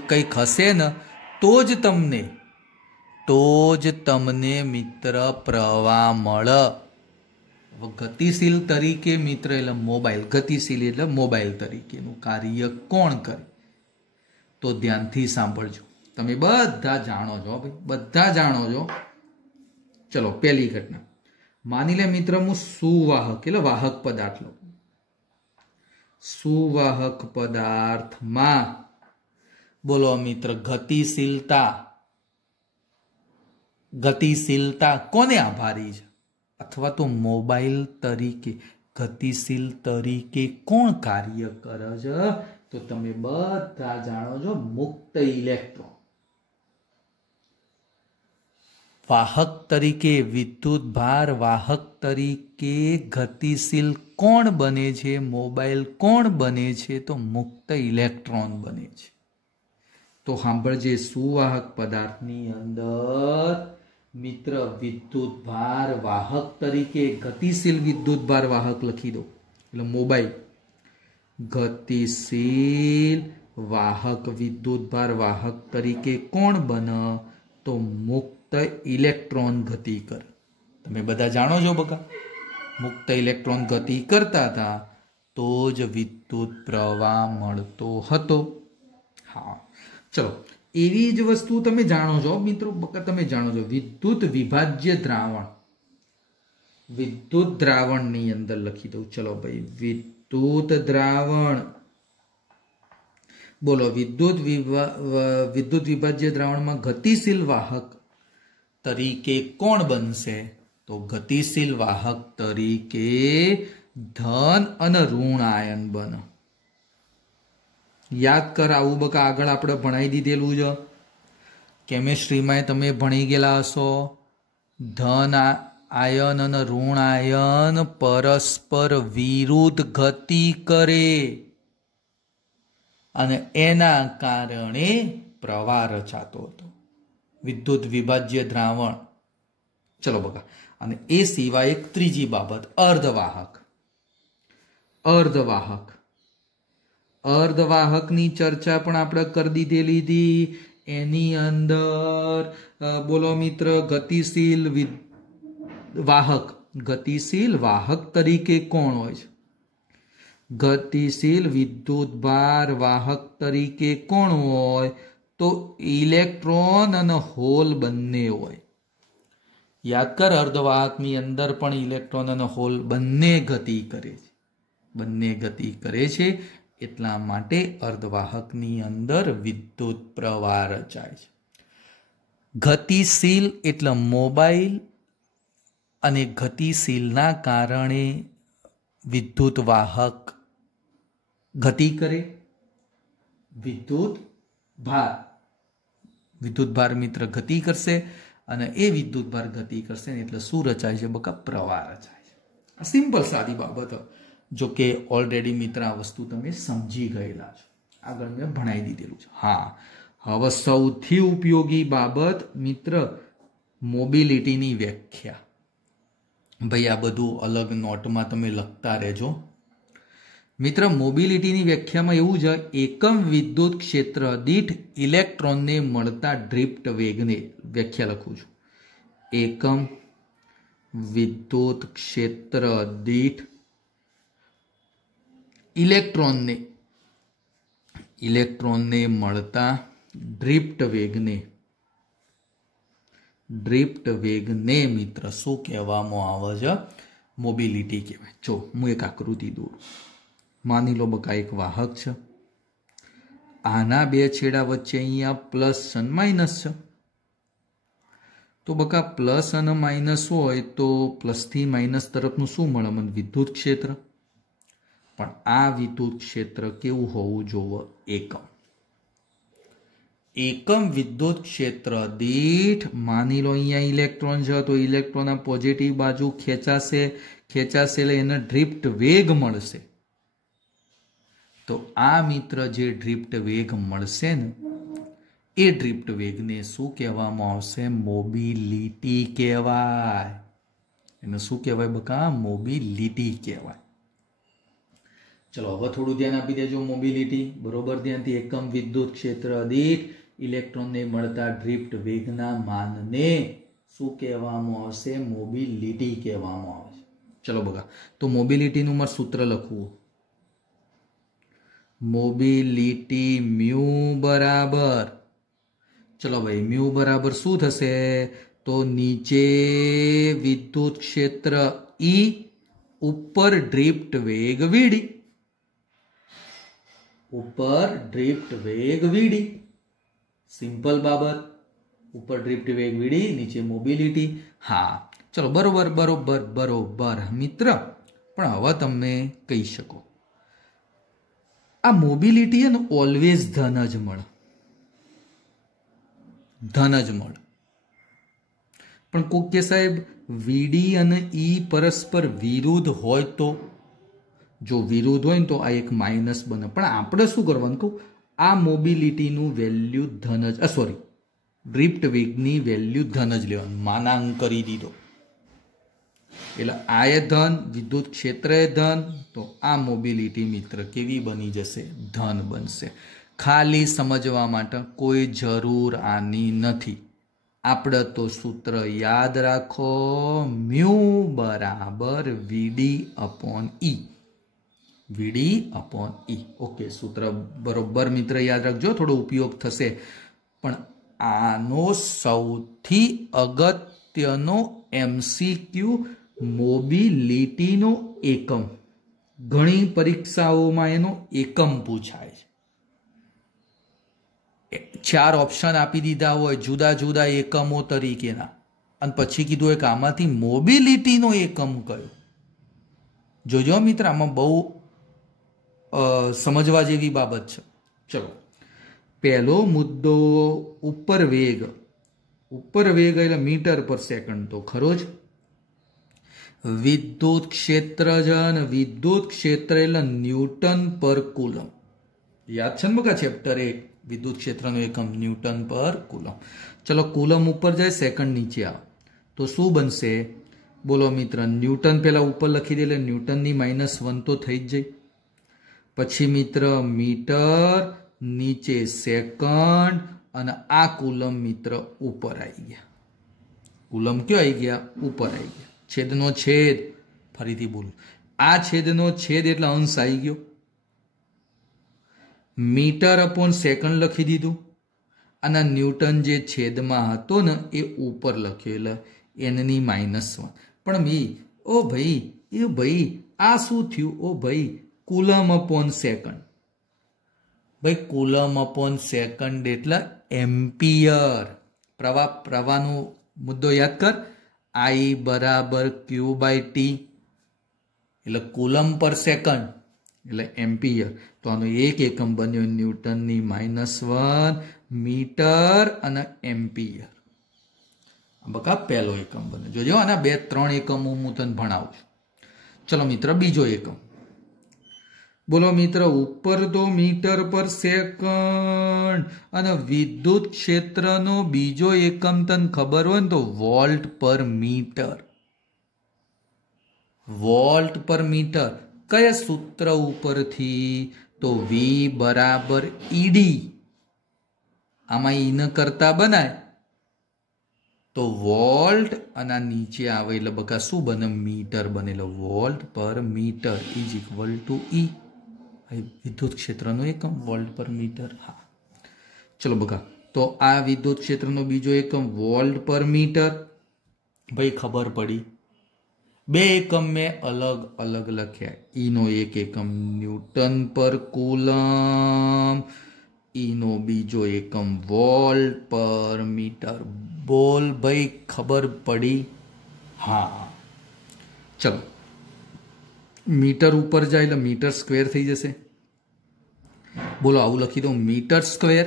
કંઈક હશે ને તો જ તમને મિત્ર પ્રવાહ મળે. ગતિશીલ તરીકે મિત્ર એટલે મોબાઈલ. ગતિશીલ એટલે મોબાઈલ તરીકેનું કાર્ય કોણ કરે? તો ધ્યાનથી સાંભળજો. તમે બધા જાણો છો ભાઈ, બધા જાણો છો. ચલો પહેલી ઘટના માની લે મિત્ર, હું સુવાહક એટલે વાહક પદાર્થ લઉં. સુવાહક પદાર્થમાં બોલો મિત્ર ગતિશીલતા કોને આભારી છે? અથવા તો મોબાઈલ તરીકે ગતિશીલ તરીકે કોણ કાર્ય કરે છે? તો તમે બધા જાણો છો, મુક્ત ઇલેક્ટ્રોન. વાહક તરીકે વિદ્યુત ભાર વાહક તરીકે ગતિશીલ કોણ બને છે? મોબાઈલ કોણ બને છે? તો મુક્ત ઇલેક્ટ્રોન બને છે. તો સાંભળજે, સુવાહક પદાર્થની અંદર મિત્ર વિદ્યુત ભાર વાહક તરીકે ગતિશીલ વિદ્યુત ભાર વાહક લખી દો એટલે મોબાઈલ. ગતિશીલ વાહક વિદ્યુત ભાર વાહક તરીકે કોણ બને? તો મુક્ત ઇલેક્ટ્રોન ગતિ કરે. તમે બધા જાણો છો બકા, મુક્ત ઇલેક્ટ્રોન ગતિ કરતા હતા તો જ વિદ્યુત પ્રવાહ મળતો હતો. હા ચલો, એવી જ વસ્તુ તમે જાણો છો મિત્રો, બકા તમે જાણો છો વિદ્યુત વિભાજ્ય દ્રાવણ. વિદ્યુત દ્રાવણની અંદર લખી દઉં. ચલો ભાઈ, વિદ્યુત દ્રાવણ. બોલો વિદ્યુત વિભાજ્ય દ્રાવણમાં ગતિશીલ વાહક તરીકે કોણ બનશે? તો ગતિશીલ વાહક તરીકે ધન અને ઋણ આયન બને. યાદ કર, આવું બકા આગળ આપણે ભણાવી દીધેલું છે. કેમેસ્ટ્રીમાં તમે ભણી ગયેલા હશો. ધન આયન અને ઋણ આયન પરસ્પર વિરુદ્ધ ગતિ કરે અને એના કારણે પ્રવાહ રચાતો હતો. વિદ્યુત વિભાજ્ય દ્રાવણ चलो बघा, અને એ સિવાય એક ત્રીજી બાબત, અર્ધવાહક. અર્ધવાહક અર્ધવાહકની ચર્ચા પણ આપણે કરી દીધેલી હતી. એની અંદર બોલો મિત્ર, ગતિશીલ વાહક, ગતિશીલ વાહક તરીકે કોણ હોય છે? ગતિશીલ વિદ્યુતભાર વાહક તરીકે કોણ હોય? તો ઇલેક્ટ્રોન અને હોલ બંને હોય. યાદ કર, અર્ધવાહકની અંદર પણ ઇલેક્ટ્રોન અને હોલ બંને ગતિ કરે છે. બંને ગતિ કરે છે, એટલા માટે અર્ધવાહકની અંદર વિદ્યુત પ્રવાહ રચાય છે. ગતિશીલ એટલે મોબાઈલ, અને ગતિશીલના કારણે વિદ્યુત વાહક ગતિ કરે. વિદ્યુત ભાર મિત્ર ગતિ કરશે, અને એ વિદ્યુત ભાર ગતિ કરશે એટલે શું રચાય છે બકા? પ્રવાહ રચાય છે. આ સિમ્પલ સાદી બાબત. જો કે ઓલરેડી મિત્ર આ વસ્તુ તમે સમજી ગયેલા છો, આગળ મેં ભણાવી દીધેલું છે. હા, હવે સૌથી ઉપયોગી બાબત મિત્ર, મોબિલિટીની વ્યાખ્યા. ભાઈ આ બધું અલગ નોટમાં તમે લખતા રહેજો મિત્ર. મોબિલિટીની વ્યાખ્યામાં એવું છે, એકમ વિદ્યુત ક્ષેત્ર દીઠ ઇલેક્ટ્રોનને મળતા ડ્રિફ્ટ વેગને વ્યાખ્યા લખું છું. એકમ વિદ્યુત ક્ષેત્ર દીઠ ઇલેક્ટ્રોનને મળતા ડ્રિફ્ટ વેગને મિત્ર શું કહેવામાં આવે છે? મોબિલિટી કહેવાય. જો હું એક આકૃતિ દોરું. માની લો બકા એક વાહક છે, આના બે છેડા વચ્ચે અહીંયા પ્લસ અને માઇનસ છે. તો બકા પ્લસ અને માઇનસ હોય તો પ્લસથી માઇનસ તરફનું શું મળે મને? વિદ્યુત ક્ષેત્ર. પણ આ વિદ્યુત ક્ષેત્ર કેવું હોવું જોઈએ? એકમ વિદ્યુત ક્ષેત્ર દીઠ, માની લો અહીંયા ઇલેક્ટ્રોન છે, તો ઇલેક્ટ્રોન આ પોઝિટિવ બાજુ ખેંચાશે એટલે એને ડ્રિફ્ટ વેગ મળશે. તો આ મિત્ર જે ડ્રિફ્ટ વેગ મળશે ને, એ ડ્રિફ્ટ વેગને શું કહેવામાં આવશે? મોબિલિટી કહેવાય. એને શું કહેવાય બકા? મોબિલિટી કહેવાય. ચલો હવે થોડું ધ્યાન આપી દેજો. મોબિલિટી બરોબર ધ્યાનથી. એકમ વિદ્યુત ક્ષેત્ર દીઠ ઇલેક્ટ્રોનને મળતા ડ્રિફ્ટ વેગના માનને શું કહેવામાં આવશે? મોબિલિટી કહેવામાં આવે છે. ચલો બકા, તો મોબિલિટીનું મારે સૂત્ર લખવું. મોબિલિટી મ્યુ બરાબર, ચલો ભાઈ, મ્યુ બરાબર શું થશે? તો નીચે વિદ્યુત ક્ષેત્ર ઈ, ઉપર ડ્રિફ્ટ વેગ વીડી. ઉપર ડ્રિફ્ટ વેગ વીડી. સિમ્પલ બાબત. ઉપર ડ્રિફ્ટ વેગ વીડી, નીચે મોબિલિટી. હા ચલો, બરોબર મિત્ર. પણ હવે તમને કહી શકો, આ મોબિલિટી એને ઓલવેઝ ધન જ મળે. પણ કોક કે સાહેબ વીડી અને ઈ પરસ્પર વિરુદ્ધ હોય તો? જો વિરુદ્ધ હોય ને તો આ એક માઇનસ બને. પણ આપણે શું કરવાનું કહું? આ મોબિલિટીનું વેલ્યુ ધન જ, ડ્રિફ્ટ વેગની વેલ્યુ ધન જ લેવાનું. માનાંક કરી દીધો એટલે આ એ ધન, વિદ્યુત ક્ષેત્ર એ ધન, તો આ મોબિલિટી મિત્ર કેવી બની જશે? ધન બનશે. ખાલી સમજવા માટે કોઈ જરૂર આની નથી. આપણે તો સૂત્ર યાદ રાખો, મ્યુ બરાબર વીડી અપોન ઈ. વીડી અપોન ઈ. ઓકે, સૂત્ર બરોબર મિત્ર યાદ રાખજો, થોડો ઉપયોગ થશે. પણ આનો સૌથી અગત્યનો MCQ મોબિલિટીનો એકમ. ઘણી પરીક્ષાઓમાં એનો એકમ પૂછાય છે. 4 ઓપ્શન આપી દીધા હોય જુદા જુદા એકમો તરીકેના, અને પછી કીધું એક આમાંથી મોબિલિટીનો એકમ કયો. જોજો મિત્ર, આમાં બહુ સમજવા જેવી બાબત છે. ચલો, પહેલો મુદ્દો ઉપર વેગ. ઉપર વેગ એટલે મીટર પર સેકન્ડ તો ખરો જ. વિદ્યુત ક્ષેત્ર છે, અને વિદ્યુત ક્ષેત્ર એટલે ન્યૂટન પર કુલમ. યાદ છે ને બકા ચેપ્ટર 1, વિદ્યુત ક્ષેત્રનો એકમ ન્યૂટન પર કુલમ. ચલો, કુલમ ઉપર જાય, સેકન્ડ નીચે આવે, તો तो शू बनशे? बोलो मित्र, न्यूटन पहला ऊपर लखी दे, न्यूटननी -1 तो थई ज जाए। पछी मित्र मीटर, नीचे सेकंड, अने आ कूलम मित्र ऊपर आई गया। कूलम क्यों आई गया? ऊपर आई गया। छेदनो छेद, फरीथी बोलू, आ छेदनो छेद एटले अंश आई गयो। मीटर अपॉन सेकंड लखी दीधुं, अने न्यूटन जे छेदमां हतो ने ए ऊपर लख्यो એટલે n ની -1। पण ओ भाई आ शुं थयुं? ओ भाई कूलम अपॉन सेकंड। भाई कूलम अपॉन सेकंड एटले एम्पियर। प्रवाहनो मुद्दो याद कर, I बराबर Q/T એટલે कूलम पर सेकंड એટલે एम्पियर। तो आनो एक एकम बन्यो न्यूटननी -1 मीटर अने एम्पियर। बका पहलो एकम बने। जोजो आना 2-3 एकम हूँ तने भणावुं छुं। चलो मित्र बीजो एकम बोलो मित्र, ऊपर तो मीटर पर सेकंड अने विद्युत क्षेत्रनो बीजो एकम तने खबर होय तो वोल्ट पर मीटर। वोल्ट पर मीटर कया सूत्र ऊपर थी? तो V बराबर ED। आमा ई न करता बनाय तो वोल्ट अना नीचे आवे એટલે બકા શું બને? મીટર બનેલો। Volt per metre is equal to E। विद्युत क्षेत्रનો એકમ વોલ્ટ પર મીટર। હા ચલો બકા, તો આ વિદ્યુત ક્ષેત્રનો બીજો એકમ વોલ્ટ પર મીટર। ભાઈ ખબર પડી। બે એકમ મેં अलग अलग લખ્યા। E નો એક એકમ ન્यूटन पर કુલમ, E નો બીજો એકમ વોલ્ટ પર મીટર। बोल भाई खबर पड़ी? हाँ चलो, मीटर ऊपर जाए એટલે मीटर स्क्वेर थी जैसे। बोलो आવું लखी दो, मीटर स्क्वेर।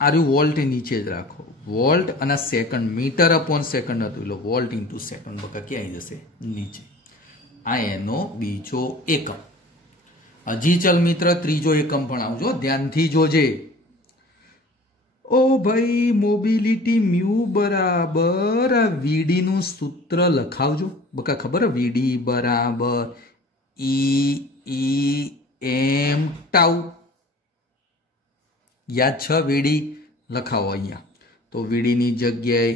आरु वोल्ट नीचे ज राखो, वोल्ट अने सेकंड, मीटर अपॉन सेकंड हतुं એટલે वोल्ट इंटू सेकंड बका क्या आई जैसे नीचे। आ एनो बीजो एकम। हजी चल मित्र त्रीजो एकम भणावजो, ध्यानथी जोजे। ओ भाई मोबिलिटी म्यू बराबर वीडी नु सूत्र लखावजो। बका खबर वीडी बराबर E/m टाउ। याद छ वीडी लखावो अहींया। तो वीडी नी जग्याए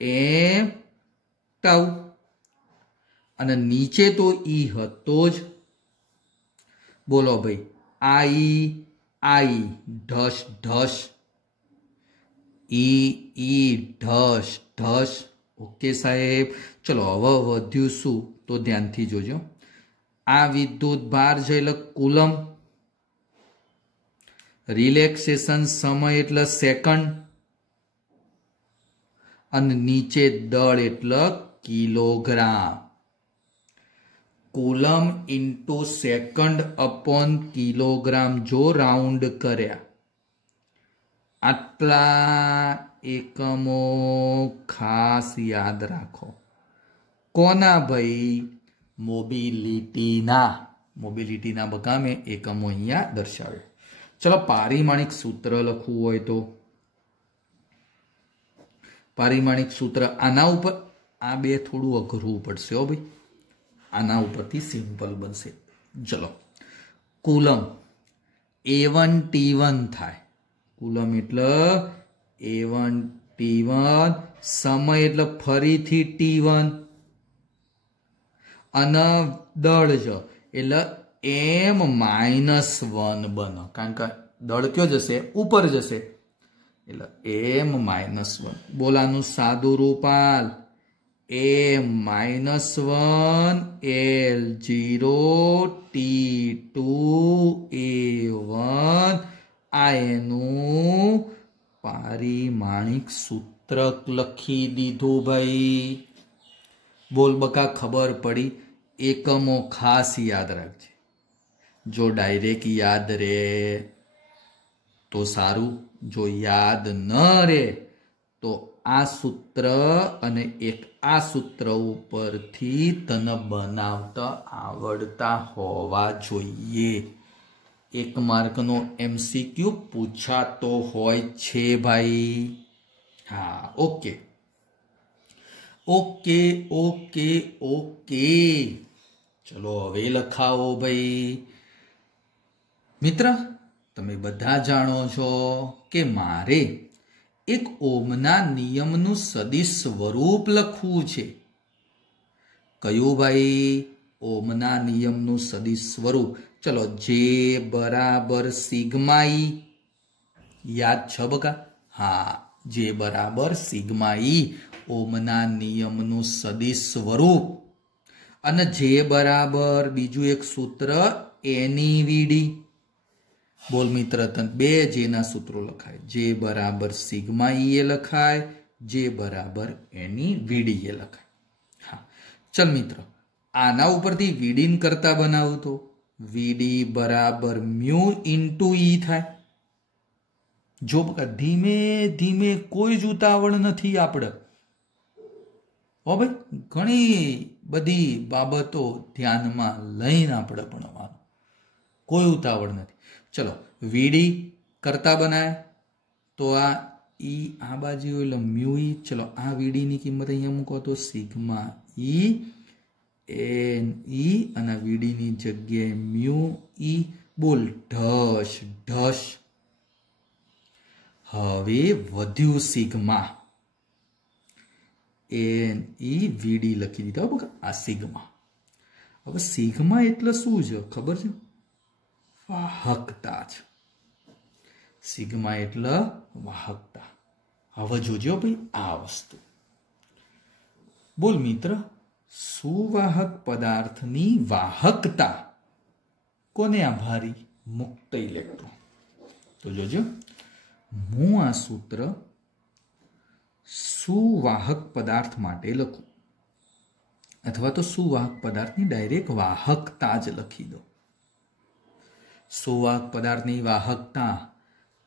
E/m टाउ अने नीचे तो E हतो ज। बोलो भाई आई ढस ढस, ई ढस ढस। ओके साहेब, चलो हवे वध्युं शुं तो ध्यानथी जोजो। आ विद्युत भार छे એટલે कूलम, रिलेक्सेशन समय એટલે सेकंड, अने नीचे दळ એટલે kilogram. Coulomb into second upon kilogram जो राउंड कर्या, आटला एकमो खास याद राखो। कोना भाई? मोबिलिटीना। मोबिलिटीना बका में एकमो अहींया दर्शावे। चलो पारिमाणिक सूत्र लखवुं होय तो पारिमाणिक सूत्र आना उपर, आ बे थोड़ुं अघरूं पड़शे हो भाई। आना उपरथी सिंपल बनशे। चलो कूलम A1 T1 थाय। कूलम एटले A1 T1, समय एटले फरीथी T1 अने दळ ज एटले m-1 बने, कारण के दळ क्यो जशे? ऊपर जशे एटले m-1। बोलानुं सादुं रूप हाल m-1 L0 T2 A1। आ एनुं पारिमाणिक सूत्र लखी दीधुं भाई। बोल बका खबर पड़ी? एकमो खास याद राखजे। जो डायरेक्ट याद रे तो सारू, जो याद न रे तो आ सूत्र अने एक आ सूत्र उपरथी तने बनावता आवड़ता होवा जोईए। एक मार्कनो MCQ पूछातो होय छे भाई। हाँ ओके ओके ओके ओके चलो હવે લખાવો ભાઈ મિત્ર તમે બધા જાણો છો કે મારે એક ઓમના નિયમનું સદિશ સ્વરૂપ લખવું છે કયું ભાઈ ઓમના નિયમનું સદિશ સ્વરૂપ ચલો જે બરાબર સિગ્મા ઈ યાદ છે બકા હા જે બરાબર સિગ્મા ઈ ઓમના નિયમનું સદિશ સ્વરૂપ અને જે બરાબર બીજું એક સૂત્ર એની વીડી બોલ મિત્ર તન બે જેના સૂત્રો લખાય જે બરાબર સિગ્મા ઈ એ લખાય જે બરાબર એની વીડી એ લખાય હા ચલ મિત્ર આના ઉપરથી વીડીન કરતા બનાવું તો વીડી બરાબર મ્યુ ઇન્ટુ ઈ થાય જો બકા ધીમે ધીમે કોઈ જ ઉતાવળ નથી આપણે હો ભાઈ ઘણી બધી બાબતો ધ્યાનમાં લઈને આપણે ભણવાનું કોઈ ઉતાવળ નથી ચલો વીડી કરતા બનાય તો આ ઈ આ બાજુ એટલે મ્યુ ઈ ચલો આ વીડીની કિંમત અહીંયા મૂકો તો સિગ્મા ઈ એન ઈ અને વીડીની જગ્યાએ મ્યુ ઈ બોલ ઢસ ઢસ હવે વધ્યું સિગ્મા એન ઈ વીડી લખી દીધા બકા આ સિગ્મા હવે સિગ્મા એટલે શું છે ખબર છે વાહકતા છે સિગ્મા એટલે વાહકતા હવે જોજો ભાઈ આ વસ્તુ બોલ મિત્ર સુવાહક પદાર્થની વાહકતા કોને આભારી મુક્ત ઇલેક્ટ્રોન તો જોજો હું આ સૂત્ર સુવાહક પદાર્થ માટે લખું અથવા તો સુવાહક પદાર્થની ડાયરેક્ટ વાહકતા જ લખી દો સુવાહક પદાર્થની વાહકતા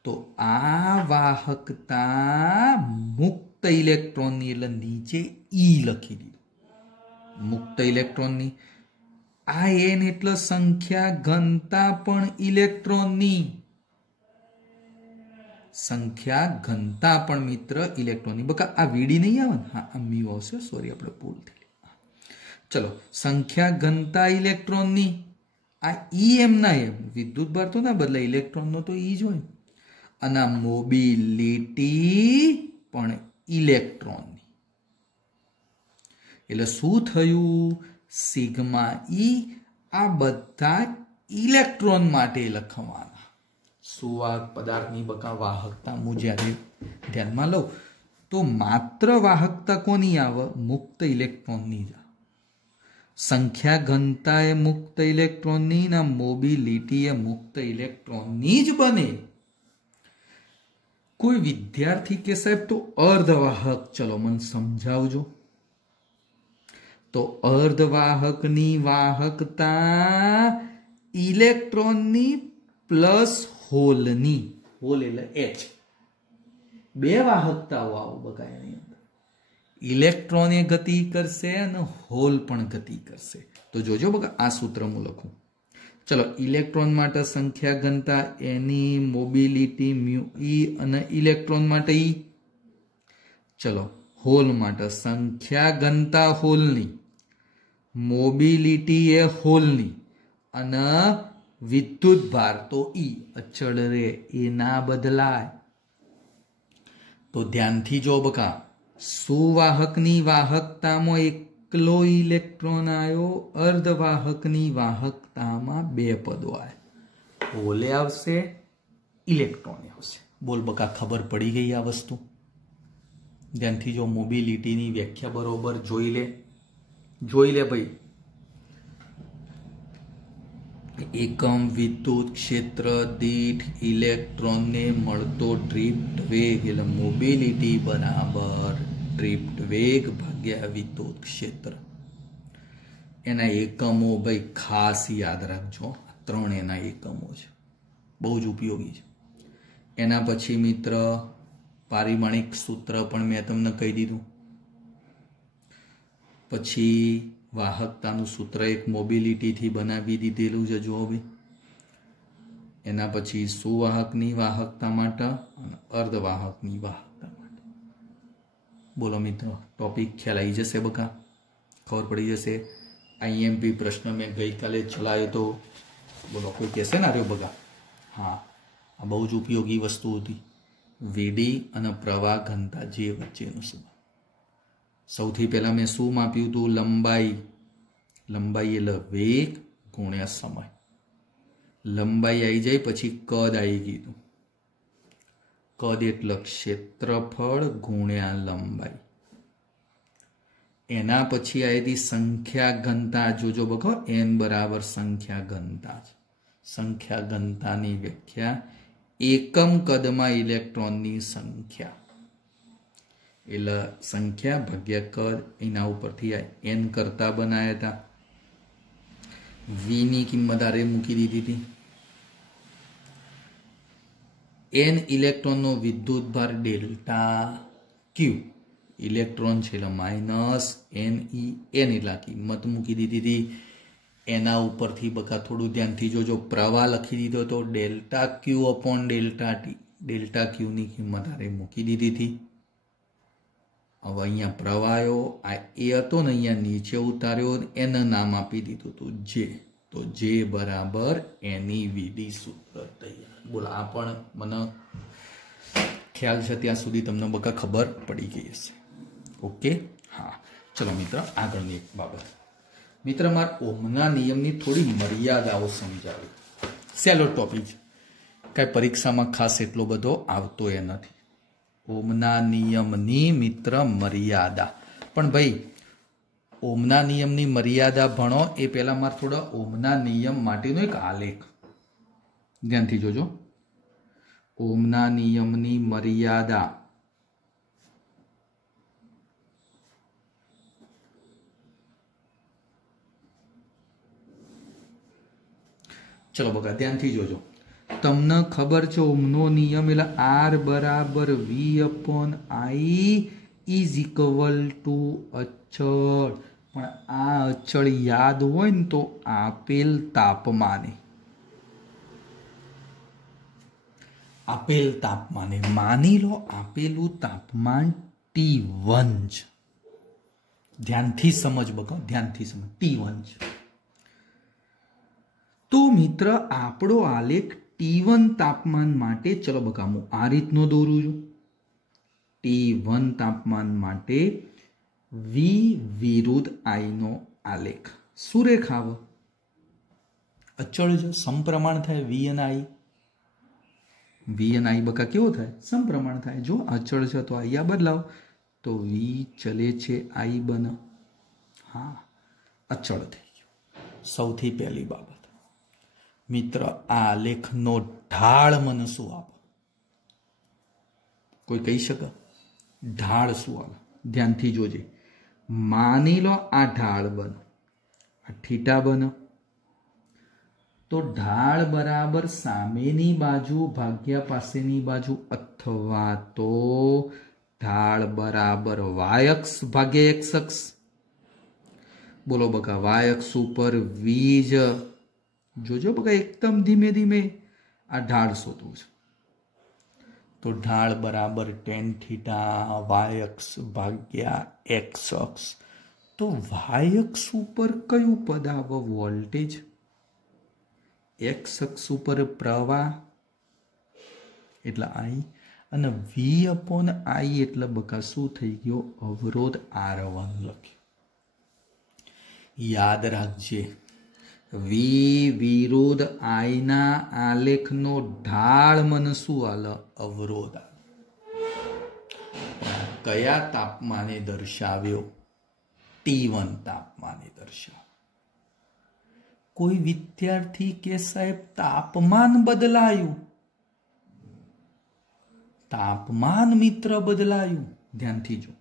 તો આ વાહકતા મુક્ત ઇલેક્ટ્રોનની એટલે નીચે ઈ લખી દીધું મુક્ત ઇલેક્ટ્રોનની આ એન એટલે સંખ્યા ઘનતા પણ ઇલેક્ટ્રોનની સંખ્યા ઘનતા પણ મિત્ર ઇલેક્ટ્રોનની બકા આ વીડી નહીં આવે ને હા આ મ્યુ આવશે સોરી આપણે ભૂલ થઈ ચલો સંખ્યા ઘનતા ઇલેક્ટ્રોનની આ ઈ એમ ના એમ વિદ્યુત ભાર તો ના બદલાય ઇલેક્ટ્રોનનો તો ઈ જ હોય અને મોબિલિટી પણ ઇલેક્ટ્રોનની એટલે શું થયું સિગ્મા ઈ આ બધા ઇલેક્ટ્રોન માટે લખવાના સુવાહક પદાર્થની બકા વાહકતા હું જ્યારે ધ્યાનમાં લઉં તો માત્ર વાહકતા કોની આવે મુક્ત ઇલેક્ટ્રોનની જ સંખ્યા ઘનતા એ મુક્ત ઇલેક્ટ્રોનની ના મોબિલિટી એ મુક્ત ઇલેક્ટ્રોનની જ બને કોઈ વિદ્યાર્થી કે સાહેબ તો અર્ધવાહક ચલો મને સમજાવજો તો અર્ધવાહકની વાહકતા ઇલેક્ટ્રોનની પ્લસ હોલની હોલ એટલે એચ બે વાહકતાઓ આવો બકા એની અંદર ઇલેક્ટ્રોન એ ગતિ કરશે અને હોલ પણ ગતિ કરશે તો જોજો બકા આ સૂત્ર હું લખું ચલો ઇલેક્ટ્રોન માટે સંખ્યા ઘનતા એની મોબિલિટી મ્યુ ઈ અને ઇલેક્ટ્રોન માટે ઈ ચલો હોલ માટે સંખ્યા ઘનતા હોલની મોબિલિટી એ હોલની અને વિદ્યુત ભાર તો ઈ અચળ રે એ ના બદલાય તો ધ્યાનથી જો બકા સુવાહકની વાહકતામાં એકલો ઇલેક્ટ્રોન આવ્યો અર્ધવાહકની વાહકતામાં બે પદો આવ્યા હોલે આવશે ઇલેક્ટ્રોન આવશે બોલ બકા ખબર પડી ગઈ આ વસ્તુ ધ્યાનથી જો મોબિલિટીની વ્યાખ્યા બરોબર જોઈ લે ભાઈ એકમ વિદ્યુત ક્ષેત્ર દીઠ ઇલેક્ટ્રોનને મળતો ડ્રિફ્ટ વેગ એટલે મોબિલિટી બરાબર ડ્રિફ્ટ વેગ ભાગ્યા વિદ્યુત ક્ષેત્ર એના એકમો ભાઈ ખાસ યાદ રાખજો ત્રણ એના એકમો છે બહુ જ ઉપયોગી છે એના પછી મિત્ર પારિમાણિક સૂત્ર પણ મેં તમને કહી દીધું પછી વાહકતાનું સૂત્ર એક મોબિલિટીથી બનાવી દીધેલું છે જો ભાઈ એના પછી સુવાહકની વાહકતા માટે અને અર્ધવાહકની વાહકતા માટે बोलो मित्रों, टॉपिक ख्याल आई जैसे बका, खबर पड़ी जैसे। आईएमपी प्रश्न में गई काले चलायो तो बोलो कोई कैसे ना रे बगा। हाँ, आ बहु ज उपयोगी वस्तु थी। वीडी अने प्रवाह घनता जे वच्चेनो संबंध। सौथी पहला मैं शू माप्યું હતું? લંબાઈ। લંબાઈ એટલે વેગ ગુણ્યા સમય। લંબાઈ આવી જાય પછી કદ આવી ગયું। કદ એટલે ક્ષેત્રફળ ગુણ્યા લંબાઈ। એના પછી આવી હતી સંખ્યા ઘનતા। જોજો બખો, n બરાબર સંખ્યા ઘનતા। સંખ્યા ઘનતાની વ્યાખ્યા એકમ કદમાં ઇલેક્ટ્રોનની સંખ્યા એટલે સંખ્યા ભાગ્યા કદ। એના ઉપરથી n કરતા બનાવ્યા હતા। v ની કિંમત આરે મૂકી દીધી હતી। n ઇલેક્ટ્રોનનો વિદ્યુત ભાર ડેલ્ટા ક્યુ। ઇલેક્ટ્રોન છે એટલે માઇનસ n e n એટલે કિંમત મૂકી દીધી હતી। એના ઉપરથી બકા થોડું ધ્યાનથી જોજો, પ્રવાહ લખી દીધો તો ડેલ્ટા ક્યુ અપોન ડેલ્ટા ટી। ડેલ્ટા ક્યુ ની કિંમત આરે મૂકી દીધી હતી। હવે અહીંયા પ્રવાહ આવ્યો, આ એ હતો ને અહીંયા નીચે ઉતાર્યો, એને નામ આપી દીધું હતું જે। તો જે બરાબર NeVD સૂત્ર તૈયાર। બોલો, આ પણ મને ખ્યાલ છે ત્યાં સુધી તમને બકા ખબર પડી ગઈ હશે। ઓકે, હા, ચલો મિત્ર આગળની એક બાબત। મિત્ર, મારા ઓહમના નિયમની થોડી મર્યાદાઓ સમજાવી। સહેલો ટોપિક, કાંઈ પરીક્ષામાં ખાસ એટલો બધો આવતો એ નથી। ઓહમના નિયમની મિત્ર મર્યાદા, પણ ભાઈ ઓહમના નિયમની મર્યાદા ભણો એ પહેલા મારે થોડા ઓહમના નિયમ માટેનો એક આલેખ ધ્યાનથી જોજો। ઓહમના નિયમની મર્યાદા, ચલો બકા ધ્યાનથી જોજો। તમને ખબર છે ઓહમનો નિયમ એટલે R બરાબર V upon I is equal two અચળ। પણ આ અચળ યાદ હોય ને તો આપેલ તાપમાને માની લો આપેલું તાપમાન T1 છે। ધ્યાનથી સમજ બકા, ધ્યાનથી સમજ, T1 છે। તો મિત્ર આપણો આલેખ T1 તાપમાન માટે, ચલો બકા હું આ રીતનો દોરું છું। T1 તાપમાન માટે V વિરુદ્ધ I નો આલેખ। શું રેખાવ? અચળ છે, સમપ્રમાણ થાય V અને I। V અને I બકા કેવો થાય? સમપ્રમાણ થાય। જો અચળ છે તો અહીંયા બદલાવ, તો V ચલે છે I બને। હા, અચળ થઈ ગયું। સૌથી પહેલી બાબત મિત્ર, આ આલેખનો ઢાળ મને શું આપો? કોઈ કહી શકે? ઢાળ શું આવે? ધ્યાનથી જોજે। માની લો આ ઢાળ બને, આ થીટા બને, તો ઢાળ બરાબર સામેની બાજુ ભાગ્યા પાસેની બાજુ, અથવા તો ઢાળ બરાબર y અક્ષ ભાગ્યા x અક્ષ। બોલો બકા, y અક્ષ ઉપર v જ, જોજો બકા એકદમ ધીમે ધીમે આ ઢાળ શોધવું છે। તો ઢાળ બરાબર tan થીટા y અક્ષ ભાગ્યા x અક્ષ। તો y અક્ષ ઉપર કયું પદ આવે? વોલ્ટેજ। x અક્ષ ઉપર પ્રવાહ એટલે I, અને v અપોન I એટલે બકા શું થઈ ગયો? અવરોધ R1 લખ્યો। યાદ રાખજે, V વિરુદ્ધ I ના આલેખનો ઢાળ મને શું આલે? અવરોધ। કયા તાપમાને દર્શાવ્યો? T1 તાપમાને દર્શાવ્યો। કોઈ વિદ્યાર્થી કે સાહેબ તાપમાન બદલાયું, તાપમાન મિત્ર બદલાયું। ધ્યાનથી જો,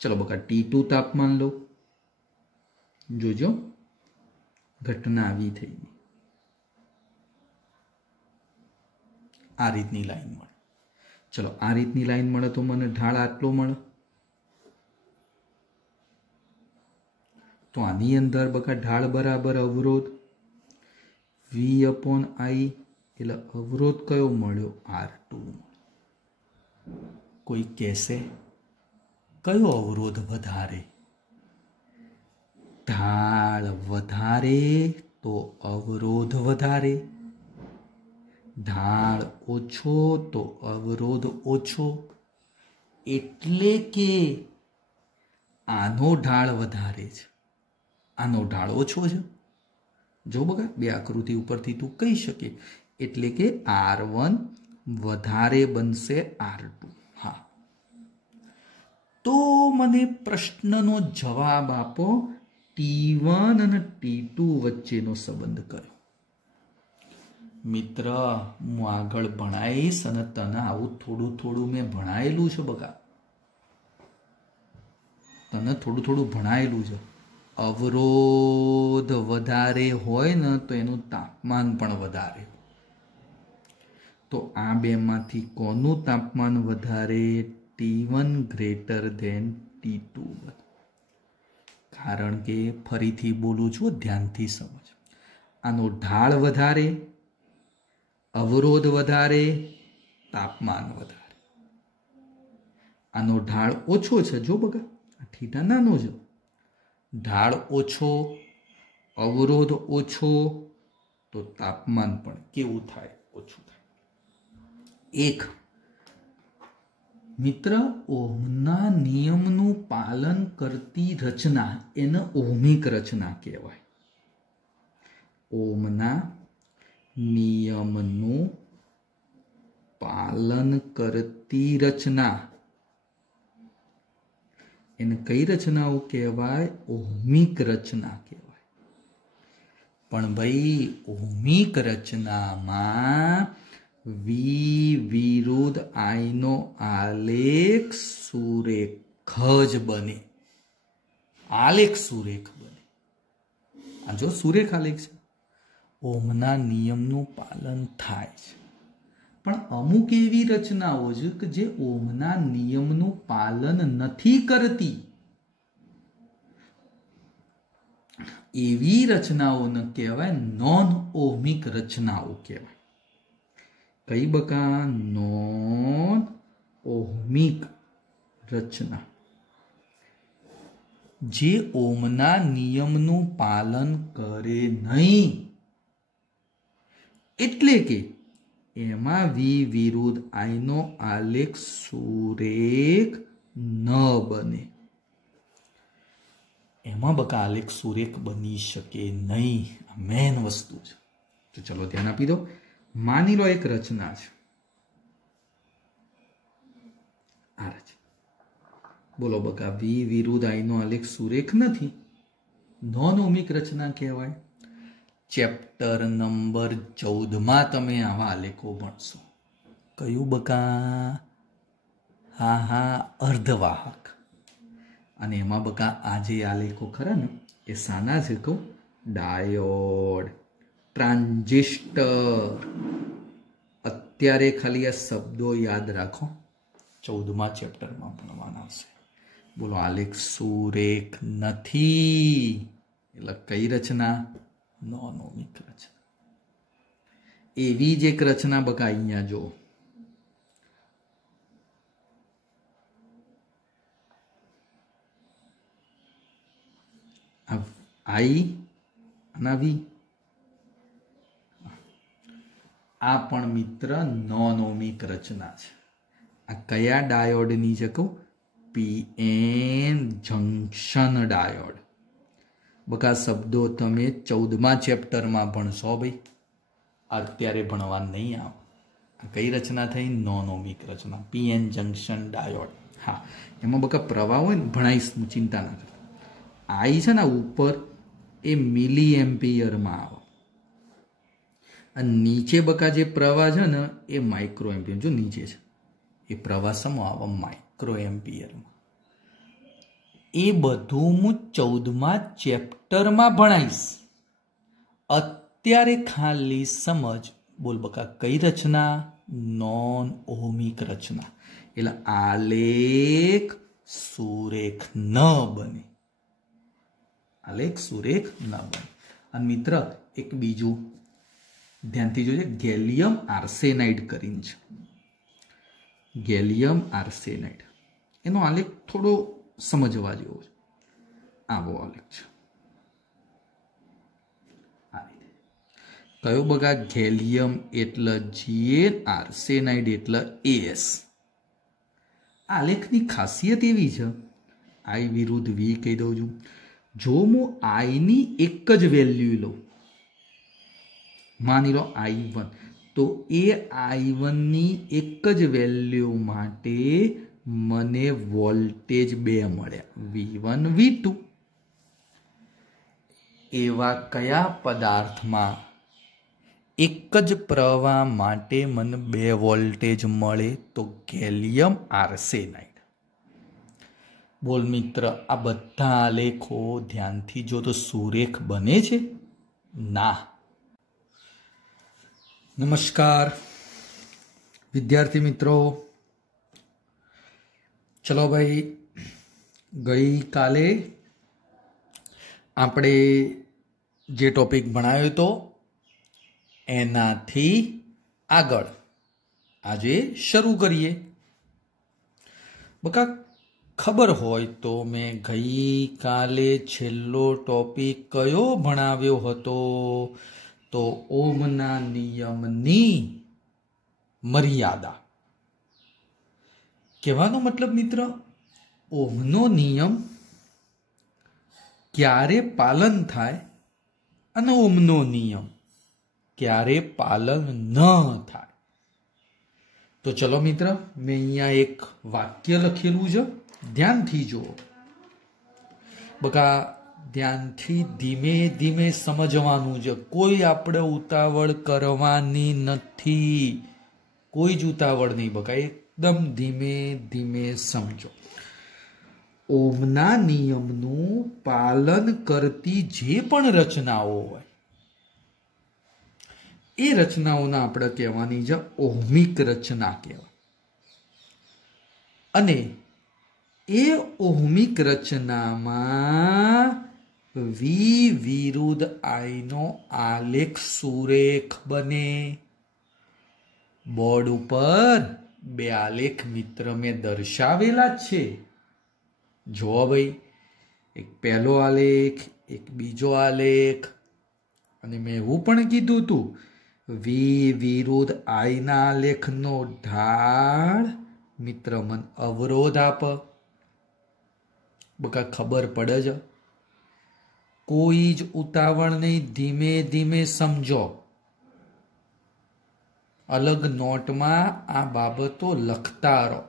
ચલો બકા T2 તાપમાન લો, જોજો ઘટના આવી થઈ ગઈ। આ રીતની લાઈન મળે, ચલો આ રીતની લાઈન મળે તો મને ઢાળ આટલો મળે। તો આની અંદર બકા ઢાળ બરાબર અવરોધ V અપોન I, એટલે અવરોધ કયો મળ્યો? R2। કોઈ કહેશે કયો અવરોધ વધારે? ઢાળ વધારે તો અવરોધ વધારે, ઢાળ ઓછો તો અવરોધ ઓછો. એટલે કે આનો ઢાળ વધારે છે, આનો ઢાળ ઓછો છે. જો બગા બે આકૃતિ ઉપરથી તું કહી શકે. એટલે કે R1 વધારે બનશે R2. હા, તો મને પ્રશ્નનો જવાબ આપો. T1 અને T2 વચ્ચેનો સંબંધ કયો? મિત્ર, હું આગળ ભણાવીશ અને તને આવું થોડું થોડું મેં ભણાયેલું છે બગા, તને થોડું થોડું ભણાયેલું છે. અવરોધ વધારે હોય ને તો એનું તાપમાન પણ વધારે. તો આ બેમાંથી કોનું તાપમાન વધારે? T1 greater than T2. કારણ કે ફરીથી બોલું છું, ધ્યાનથી સમજ. આનો ઢાળ વધારે, અવરોધ વધારે, તાપમાન વધારે. આનો ઢાળ ઓછો છે. જો બગા આ થીટા નાનો છે. ઢાળ ઓછો, અવરોધ ઓછો, તો તાપમાન પણ કેવું થાય? ઓછું થાય. એક મિત્ર, ઓહમના નિયમનું પાલન કરતી રચના એને ઓહમિક રચના કહેવાય. ઓહમના નિયમનું પાલન કરતી રચના એને કઈ રચનાઓ કહેવાય? ઓહમિક રચના કહેવાય. પણ ભાઈ, ઓહમિક રચનામાં વિરુદ્ધ I નો આલેખ સુરેખ જ બને. આલેખ સુરેખ બને. આ જો સુરેખ આલેખ છે. ઓહમના નિયમનું પાલન થાય છે, પણ અમુક એવી રચનાઓ છે કે જે ઓહમના નિયમનું પાલન નથી કરતી. એવી રચનાઓને કહેવાય નોન ઓહમિક રચનાઓ કહેવાય. કઈ બકા? નોન ઓહમિક રચના. જે ઓહમના નિયમનું પાલન કરે નહીં. એટલે કે એમાં વિરુદ્ધ I નો આલેખ સુરેખ ન બને. એમાં બકા આલેખ સુરેખ બની શકે નહીં. આ મેન વસ્તુ છે. તો ચલો ધ્યાન આપી દો. માની લો એક રચના છે. આ રચના બોલો બકા, વિરુદ્ધ I નો આલેખ સુરેખ નથી. નોન ઓહમિક રચના કહેવાય. ચેપ્ટર નંબર 14 તમે આવા આલેખો ભણશો. કયું બકા? હા, અર્ધવાહક. અને એમાં બકા આ જે આલેખો ખરા ને એ સાના છે કહું? Diode, transistor. અત્યારે ખાલી આ શબ્દો યાદ રાખો, 14મા ચેપ્ટરમાં ભણવાના આવશે. બોલો, આલેખ સુરેખ નથી. એટલે કઈ રચના? નોન ઓહમિક રચના. એવી જ એક રચના બકા અહીંયા જો. I અને V. આ પણ મિત્ર નોન ઓહમિક રચના છે. આ કયા ડાયોડની છે કહું? PN junction diode. બકા શબ્દો તમે 14મા ચેપ્ટરમાં ભણશો ભાઈ, અત્યારે ભણવા નહીં આવો. આ કઈ રચના થઈ? નોન ઓહમિક રચના, PN જંક્શન ડાયોડ. હા, એમાં બકા પ્રવાહ હોય ને ભણાઈશ, ચિંતા ના કરતા. I છે ને ઉપર એ મિલી એમ્પિયરમાં આવે, અને નીચે બકા જે પ્રવાહ છે ને એ માઇક્રો એમ્પિયર. જો નીચે છે એ પ્રવાહ સમો આવે માઇક્રો એમ્પિયરમાં. એ બધું હું 14મા ચેપ્ટરમાં ભણાઈશ. અત્યારે ખાલી સમજ. બોલ બકા, કઈ રચના? નોન ઓહમિક રચના. એટલે આલેખ સુરેખ ન બને. આલેખ સુરેખ ન બને. અને મિત્ર એક બીજું ધ્યાનથી જોજે, ગેલિયમ આર્સેનાઇડ કરીને છે. ગેલિયમ આર્સેનાઇડ એનો આલેખ થોડો સમજવા જેવો છે. આવો આલેખ છે. કયો બગા? ગેલિયમ એટલે GN, આર્સેનાઇડ એટલે AS. આલેખની ખાસિયત એવી છે, I વિરુદ્ધ V કહી દઉં છું. જો હું I ની એક જ વેલ્યુ લઉં, માની લો I1, તો એ I1 ની એક જ વેલ્યુ માટે મને વોલ્ટેજ બે મળ્યા, V1 V2. એવા કયા પદાર્થમાં એક જ પ્રવાહ માટે મને બે વોલ્ટેજ મળે? તો ગેલિયમ આર્સેનાઇડ. બોલ મિત્ર, આ બધા આલેખો ધ્યાનથી જો તો સુરેખ બને છે? ના. નમસ્કાર વિદ્યાર્થી મિત્રો. ચલો ભાઈ, ગઈકાલે આપણે જે ટોપિક ભણાવ્યો હતો એનાથી આગળ આજે શરૂ કરીએ. બકા ખબર હોય તો મેં ગઈકાલે છેલ્લો ટોપિક કયો ભણાવ્યો હતો? તો ઓહમના નિયમની મર્યાદા. કહેવાનો મતલબ મિત્ર, ઓહમનો નિયમ ક્યારે પાલન થાય અને ઓહમનો નિયમ ક્યારે પાલન ન થાય. તો ચલો મિત્ર, મેં અહીંયા એક વાક્ય લખેલું છે, ધ્યાનથી જુઓ. બકા ધ્યાનથી ધીમે ધીમે સમજવાનું છે. કોઈ આપણે ઉતાવળ કરવાની નથી, કોઈ જ ઉતાવળ નહીં બકા, એકદમ ધીમે ધીમે સમજો. ઓહમના નિયમનું પાલન કરતી જે પણ રચનાઓ હોય એ રચનાઓના આપણે કહેવાની છે ઓહમિક રચના કહેવાય. અને એ ઓહમિક રચનામાં V વિરુદ્ધ I નો આલેખ સુરેખ બને. બોર્ડ ઉપર બે આલેખ મિત્ર મેં દર્શાવેલા જ છે. જો ભાઈ, એક પહેલો આલેખ, એક બીજો આલેખ. અને મેં એવું પણ કીધું હતું, V વિરુદ્ધ I ના આલેખનો ઢાળ મિત્ર મન અવરોધ આપ. બકા ખબર પડે છે? કોઈ જ ઉતાવળ નહીં, ધીમે ધીમે સમજો. અલગ નોટમાં આ બાબતો લખતા રહો,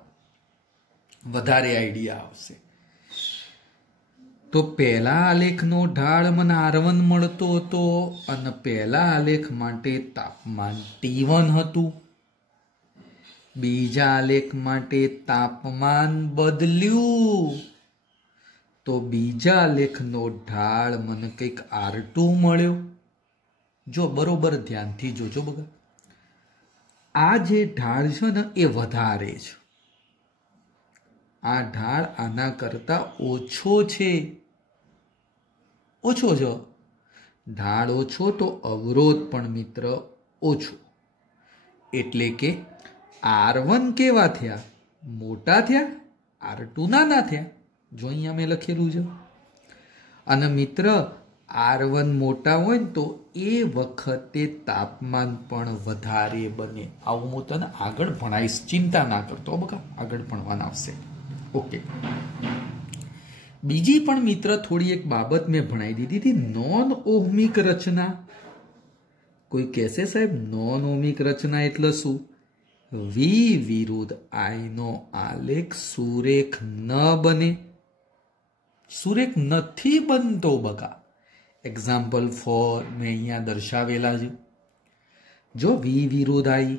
વધારે આઈડિયા આવશે. તો પહેલા આલેખનો ઢાળ મને R1 મળતો હતો અને પહેલા આલેખ માટે તાપમાન T1 હતું. બીજા આલેખ માટે તાપમાન બદલ્યું તો બીજા આલેખનો ઢાળ મને કંઈક R2 મળ્યો. જો બરોબર ધ્યાનથી જોજો બગા, આ જે ઢાળ છે ને એ વધારે છે. આ ઢાળ આના કરતા ઓછો છે, ઓછો છે. ઢાળ ઓછો તો અવરોધ પણ મિત્ર ઓછો. એટલે કે R1 કેવા થયા? મોટા થયા, R2 નાના થયા. જો અહીંયા મેં લખેલું છે. અને મિત્ર R1 મોટા હોય ને તો એ વખતે તાપમાન પણ વધારે બને. આવું હું તને આગળ ભણાવીશ, ચિંતા ના કરતો બકા, આગળ ભણવાના આવશે. ઓકે. બીજી પણ મિત્ર થોડી એક બાબત મેં ભણાવી દીધી હતી, નોન ઓહમિક રચના. કોઈ કહેશે સાહેબ નોન ઓહમિક રચના એટલે શું? V વિરુદ્ધ I નો આલેખ સુરેખ ન બને. સુરેખ નથી બનતો બકા. એક્ઝામ્પલ 4 મેં અહીંયા દર્શાવેલા છે. જો V વિરુદ્ધ I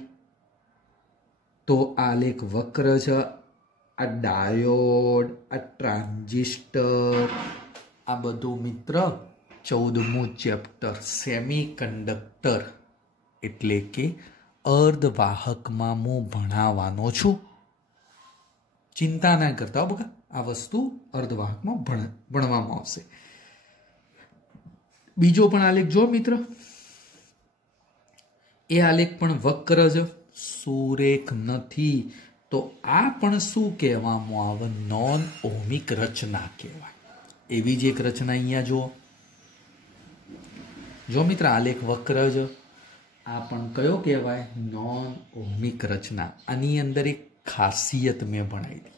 તો આલેખ વક્ર છે. આ ડાયોડ, આ ટ્રાન્ઝિસ્ટર, આ બધું મિત્ર 14મું ચેપ્ટર સેમી કંડક્ટર એટલે કે અર્ધવાહકમાં હું ભણાવવાનો છું. ચિંતા ના કરતા બકા, આ વસ્તુ અર્ધવાહકમાં ભણવામાં આવશે. બીજો પણ આલેખ જો મિત્ર, એ આલેખ પણ વક્ર છે, સુરેખ નથી. તો આ પણ શું કહેવામાં આવે? નોન ઓહમિક રચના કહેવાય. એવી જ એક રચના અહીંયા જુઓ. જો મિત્ર, આલેખ વક્ર જ આ પણ કયો કહેવાય? નોન ઓહમિક રચના. આની અંદર એક ખાસિયત મેં ભણાવી હતી.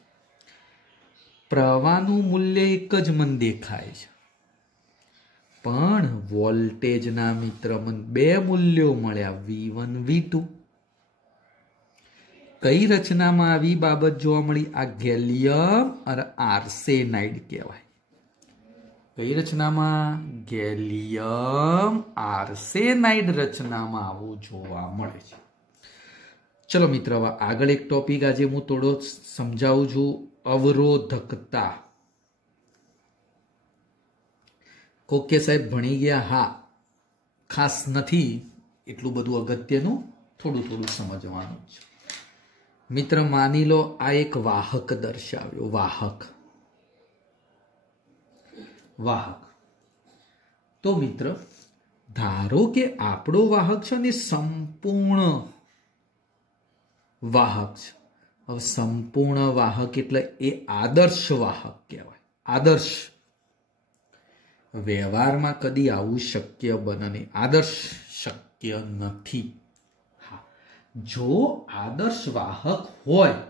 પ્રવાહનું મૂલ્ય એક જ મન દેખાય છે, પણ વોલ્ટેજના મિત્ર મને બે મૂલ્યો મળ્યા, V1 V2. કઈ રચનામાં આવી બાબત જોવા મળી? આ ગેલિયમ અને આર્સેનાઇડ કહેવાય. કઈ રચનામાં? ગેલિયમ આર્સેનાઇડ રચનામાં આવું જોવા મળે છે. ચલો મિત્ર, હવે આગળ એક ટોપિક આજે હું થોડો સમજાવું છું. અવરોધકતા. ઓકે સાહેબ, ભણી ગયા? હા, ખાસ નથી એટલું બધું અગત્યનું, થોડું થોડું સમજવાનું છે. મિત્ર, માની લો આ એક વાહક દર્શાવ્યો. વાહક. તો મિત્ર, ધારો કે આપણો વાહક છે ને સંપૂર્ણ વાહક છે. હવે સંપૂર્ણ વાહક એટલે એ આદર્શ વાહક કહેવાય. આદર્શ. વ્યવહારમાં કદી આવું શક્ય બને નહીં. આદર્શ શક્ય નથી. હા, જો આદર્શ વાહક હોય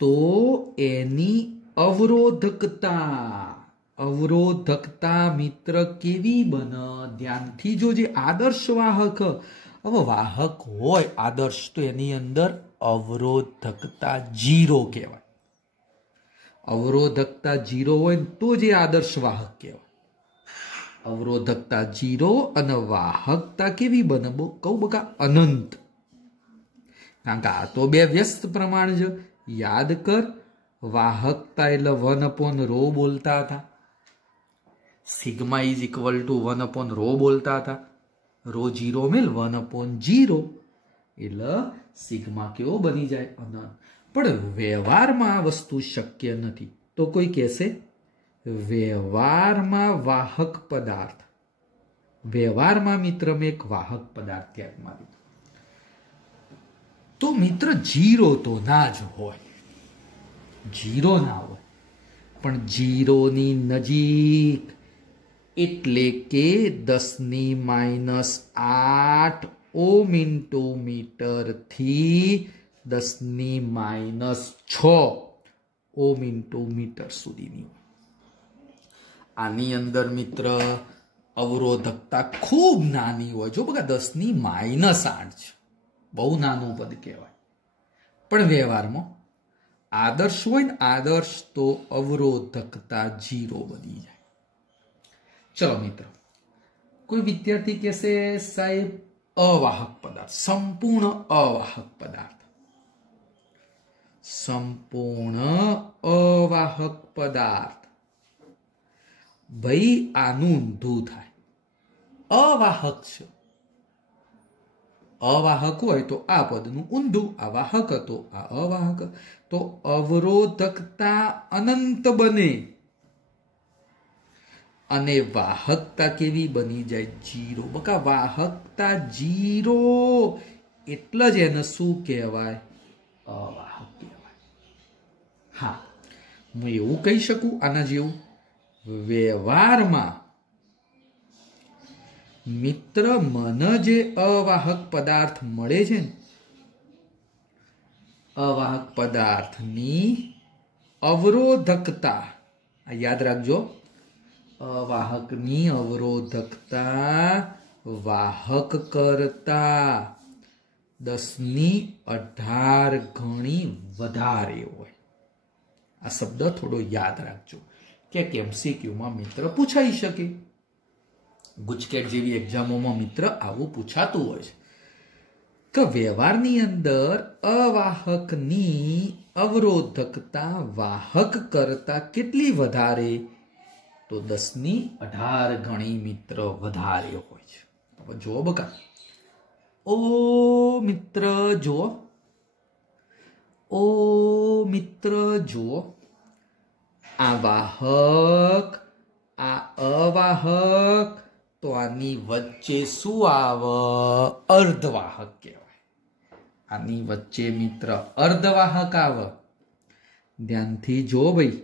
તો એની અવરોધકતા મિત્ર કેવી બને? ધ્યાનથી જોજે. આદર્શ વાહક, હવે વાહક હોય આદર્શ, તો એની અંદર અવરોધકતા 0 કહેવાય. અવરોધકતા 0 હોય તો જે આદર્શ વાહક કહેવાય. અવરોધકતા 0 અને વાહકતા કેવી બને? કહું બકા, અનંત. કારણ કે આ તો બે વ્યસ્ત પ્રમાણ છે. યાદ કર, વાહકતા એટલે 1/ρ બોલતા હતા. સિગ્મા ઇઝ ઇક્વલ ટુ 1/ρ બોલતા હતા. ρ 0 મેલ 1/0 એટલે સિગ્મા કેવો બની જાય? અનંત. પણ વ્યવહારમાં આ વસ્તુ શક્ય નથી. તો કોઈ કહેશે વ્યવહારમાં વાહક પદાર્થ. વ્યવહારમાં મિત્ર મેં એક વાહક પદાર્થ ધ્યાનમાં લીધો. તો મિત્ર 0 તો ના જ હોય. 0 ના હોય, પણ 0 ની નજીક, એટલે કે 10⁻8 ઓહ્મ ઇન્ટુ મીટર થી 10⁻6 ઓહ્મ ઇન્ટુ મીટર સુધીની. આની અંદર મિત્ર અવરોધકતા ખૂબ નાની હોય. જો બગા 10⁻8 છે, બહુ નાનું પદ કહેવાય. પણ વ્યવહારમાં આદર્શ હોય ને, આદર્શ, તો અવરોધકતા 0 બની જાય. ચલો મિત્રો, કોઈ વિદ્યાર્થી કહેશે સાહેબ અવાહક પદાર્થ, સંપૂર્ણ અવાહક પદાર્થ. સંપૂર્ણ અવાહક પદાર્થ. ભાઈ આનું ઊંધું થાય. અવાહક છે. અવાહક હોય તો આ પદનું ઊંધું. આ વાહક હતો, આ અવાહક. તો અવરોધકતા અનંત બને અને વાહકતા કેવી બની જાય? 0. બકા, વાહકતા 0 એટલે જ એને શું કહેવાય? અવાહક કહેવાય. હા, હું એવું કહી શકું આના જેવું. વ્યવહારમાં મિત્ર મને જે અવાહક પદાર્થ મળે છે ને, અવાહક પદાર્થની અવરોધકતા, યાદ રાખજો, અવાહકની અવરોધકતા વાહક કરતા 10⁻18 ગણી વધારે હોય. આ શબ્દ થોડો યાદ રાખજો, કે MCQમાં મિત્ર પૂછાઈ શકે. ગુજકેટ જેવી એક્ઝામોમાં મિત્ર આવું પૂછાતું હોય છે કે વ્યવહારની અંદર અવાહકની અવરોધકતા વાહક કરતા કેટલી વધારે? તો 10⁻18 ગણી મિત્ર વધારે હોય છે. હવે જુઓ બકા, ઓ મિત્ર જુઓ, ઓ મિત્ર જુઓ, આ વાહક, આ અવાહક, તો આની વચ્ચે શું આવે? અર્ધવાહક કહેવાય. આની વચ્ચે મિત્ર અર્ધવાહક આવે. ધ્યાનથી જો ભાઈ,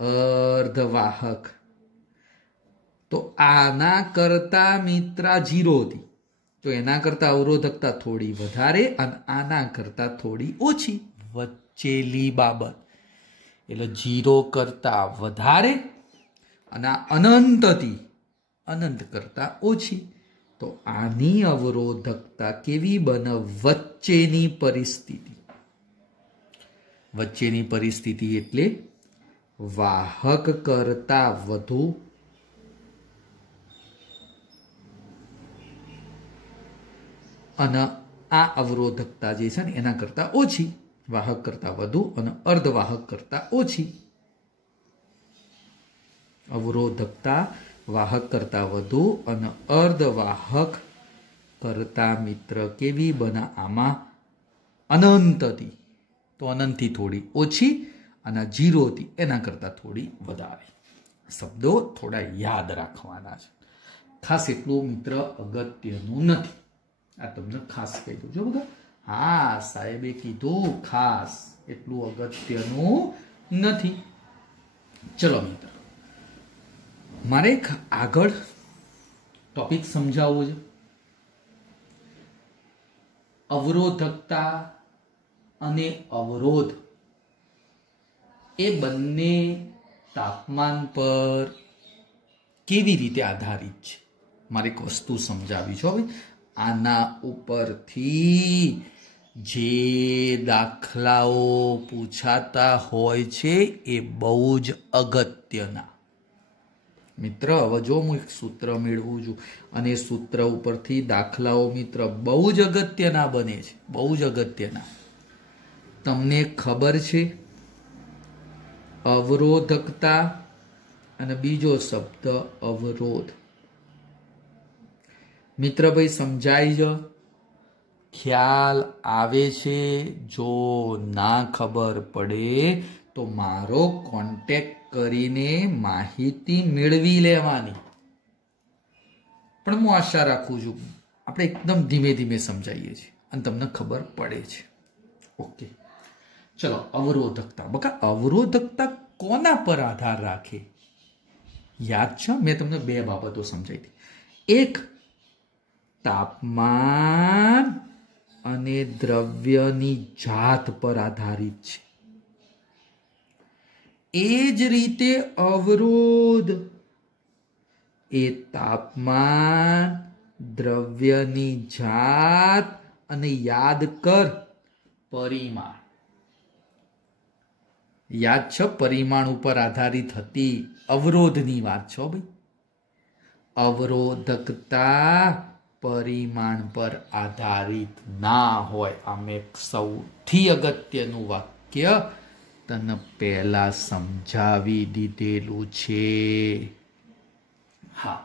અર્ધવાહક. તો આના કરતા મિત્ર 0 હતી, તો એના કરતા અવરોધકતા થોડી વધારે અને આના કરતા થોડી ઓછી, વચ્ચેલી બાબત. એટલે 0 કરતા વધારે અને અનંત હતી, અનંત કરતા ઓછી. તો આની અવરોધકતા કેવી બને? વચ્ચેની પરિસ્થિતિ. વચ્ચેની પરિસ્થિતિ એટલે વાહક કરતા વધુ અને આ અવરોધકતા જે છે ને એના કરતા ઓછી. વાહક કરતા વધુ અને અર્ધવાહક કરતા ઓછી. અવરોધકતા વાહક કરતા વધુ અને અર્ધવાહક કરતા મિત્ર કેવી બને? આમાં અનંત હતી, તો અનંતથી થોડી ઓછી, અને 0 હતી એના કરતા થોડી વધારે. શબ્દો થોડા યાદ રાખવાના છે. ખાસ એટલું મિત્ર અગત્યનું નથી. આ તમને ખાસ કહી દઉં છો બધા. હા, સાહેબે કીધું ખાસ, એટલું અગત્યનું નથી. ચલો મિત્ર, મારે એક આગળ ટોપિક સમજાવવો છે. અવરોધકતા અને અવરોધ એ બંને તાપમાન પર કેવી રીતે આધારિત છે, મારે એક વસ્તુ સમજાવી છે. હવે આના ઉપરથી જે દાખલાઓ પૂછાતા હોય છે એ બહુ જ અગત્યના. મિત્ર, હવે જો હું એક સૂત્ર મેળવું છું અને સૂત્ર ઉપરથી દાખલાઓ મિત્ર બહુ જ અગત્યના બને છે, બહુ જ અગત્યના. તમને ખબર છે અવરોધકતા અને બીજો શબ્દ અવરોધ. મિત્ર ભાઈ સમજાય છે? ખ્યાલ આવે છે? જો ના ખબર પડે તો મારો કોન્ટેક્ટ કરીને માહિતી મેળવી લેવાની. પણ હું આશા રાખું છું આપણે એકદમ ધીમે ધીમે સમજાવીએ છીએ અને તમને ખબર પડે છે. ઓકે, ચલો. અવરોધકતા. બકા, અવરોધકતા કોના પર આધાર રાખે? યાદ છે, મેં તમને 2 બાબતો સમજાવી હતી. એક તાપમાન અને દ્રવ્યની જાત પર આધારિત છે. એ જ રીતે અવરોધ એ તાપમાન, દ્રવ્યની જાત અને યાદ કર પરિમાણ. યાદ છે, પરિમાણ ઉપર આધારિત હતી. અવરોધની વાત છો ભાઈ. અવરોધકતા પરિમાણ પર આધારિત ના હોય. આમે સૌથી અગત્યનું વાક્ય તને પહેલા સમજાવી દીધેલું છે. હા,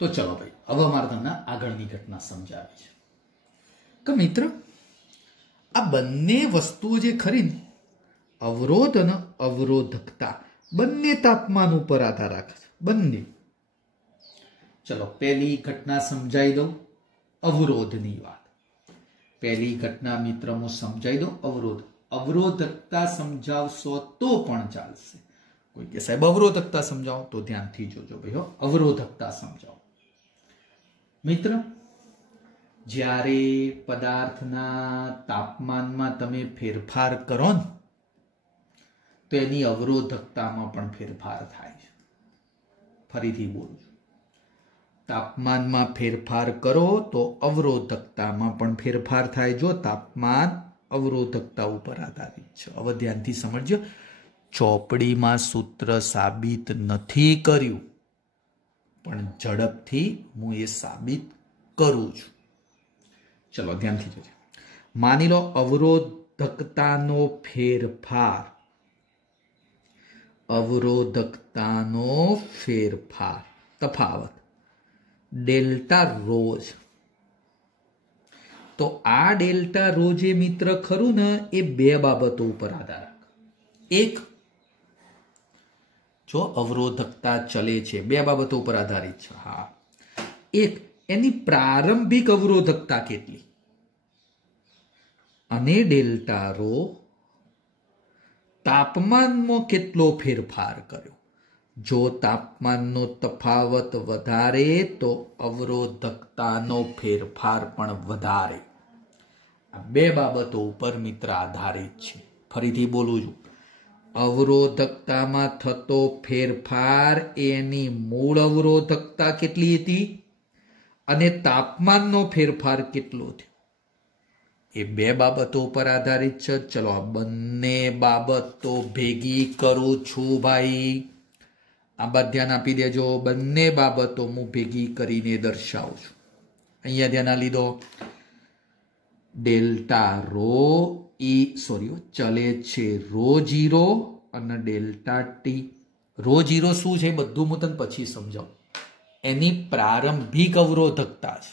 તો ચલો ભાઈ, હવે મારે તમને આગળની ઘટના સમજાવી છે કે મિત્ર, આ બંને વસ્તુઓ જે ખરી ને, અવરોધ અને અવરોધકતા, બંને તાપમાન ઉપર આધાર રાખે છે. બંને. ચલો, પહેલી ઘટના સમજાવી દઉં, અવરોધની વાત. પહેલી ઘટના મિત્ર હું સમજાવી દઉં, અવરોધ. અવરોધકતા સમજાવશો તો પણ ચાલશે. કોઈ કે સાહેબ અવરોધકતા સમજાવો, તો ધ્યાનથી જોજો ભાઈ. અવરોધકતા સમજાવો. મિત્ર, જ્યારે પદાર્થના તાપમાનમાં તમે ફેરફાર કરો ને, તો એની અવરોધકતામાં પણ ફેરફાર થાય છે. ફરીથી બોલું છું, તાપમાનમાં ફેરફાર કરો તો અવરોધકતામાં પણ ફેરફાર થાય. જો તાપમાન અવરોધકતા ઉપર આધારિત છે. હવે ધ્યાનથી સમજજો. ચોપડીમાં સૂત્ર સાબિત નથી કર્યું, પણ ઝડપથી હું એ સાબિત કરું છું. ચલો ધ્યાનથી જોજો. માની લો અવરોધકતાનો ફેરફાર, અવરોધકતાનો ફેરફાર, તફાવત ડેલ્ટા રોજ. તો આ ડેલ્ટા રો જે મિત્ર ખરું ને, એ 2 બાબતો ઉપર આધાર રાખે. એક, જો અવરોધકતા ચલે છે, 2 બાબતો ઉપર આધારિત છે. હા, એક એની પ્રારંભિક અવરોધકતા કેટલી, અને ડેલ્ટા રો તાપમાનમાં કેટલો ફેરફાર કર્યો. જો તાપમાનનો તફાવત વધારે તો અવરોધકતાનો ફેરફાર પણ વધારે. આ બે બાબતો ઉપર મિત્ર આધારિત છે. ફરીથી બોલું છું, અવરોધકતામાં થતો ફેરફાર એની મૂળ અવરોધકતા કેટલી હતી અને તાપમાનનો ફેરફાર કેટલો થયો, એ બે બાબતો ઉપર આધારિત છે. ચલો આ બંને બાબતો ભેગી કરું છું ભાઈ. આ બાદ ધ્યાન આપી દેજો. બંને બાબતો હું ભેગી કરીને દર્શાવું છું. અહીંયા ધ્યાન લીધો. ડેલ્ટા રો ચલે છે રો જીરો અને ડેલ્ટા ટી. રો જીરો શું છે બધું હું તને પછી સમજાવું. એની પ્રારંભિક અવરોધકતા છે.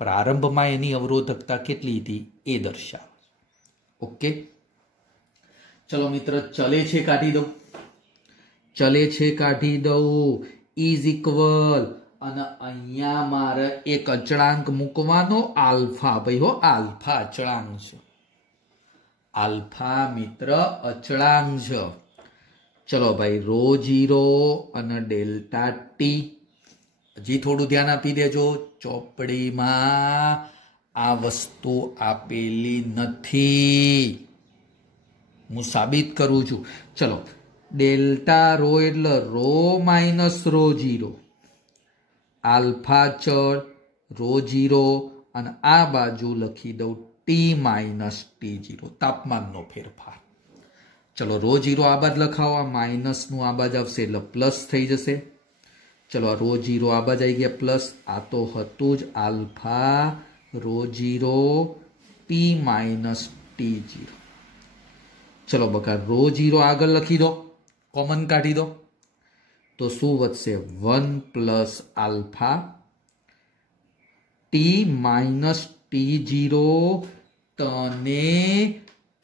પ્રારંભમાં એની અવરોધકતા કેટલી હતી એ દર્શાવે. ઓકે, ચલો મિત્ર, ચલે છે કાઢી દઉં. ચલે છે કાઢી દઉં. ઇઝ ઇક્વલ અને અહીંયા મારે એક અચળાંક મૂકવાનો આલ્ફા. ભાઈ હો, આલ્ફા અચળાંક છે. આલ્ફા મિત્ર અચળાંક છે. ચલો ભાઈ, રો જીરો અને ડેલ્ટા ટી. હજી થોડું ધ્યાન આપી દેજો. ચોપડીમાં આ વસ્તુ આપેલી નથી, હું સાબિત કરું છું. ચલો, ડેલ્ટા રો એટલે rho minus rho zero, alpha ચળ, રો જીરો અને આ બાજુ લખી દઉં ટી માઇનસ ટી જીરો, તાપમાનનો ફેરફાર. ચલો, રો જીરો આ બાજુ લખાવો, આ માઇનસનું આ બાજુ આવશે એટલે પ્લસ થઈ જશે. ચલો, રો જીરો આ બાજુ આવી ગયા પ્લસ. આ તો હતું જ alpha row zero T minus T zero. ચલો બકા, રો જીરો આગળ લખી દો, કોમન કાઢી દો તો શું વધશે? 1 plus alpha T minus T zero. તને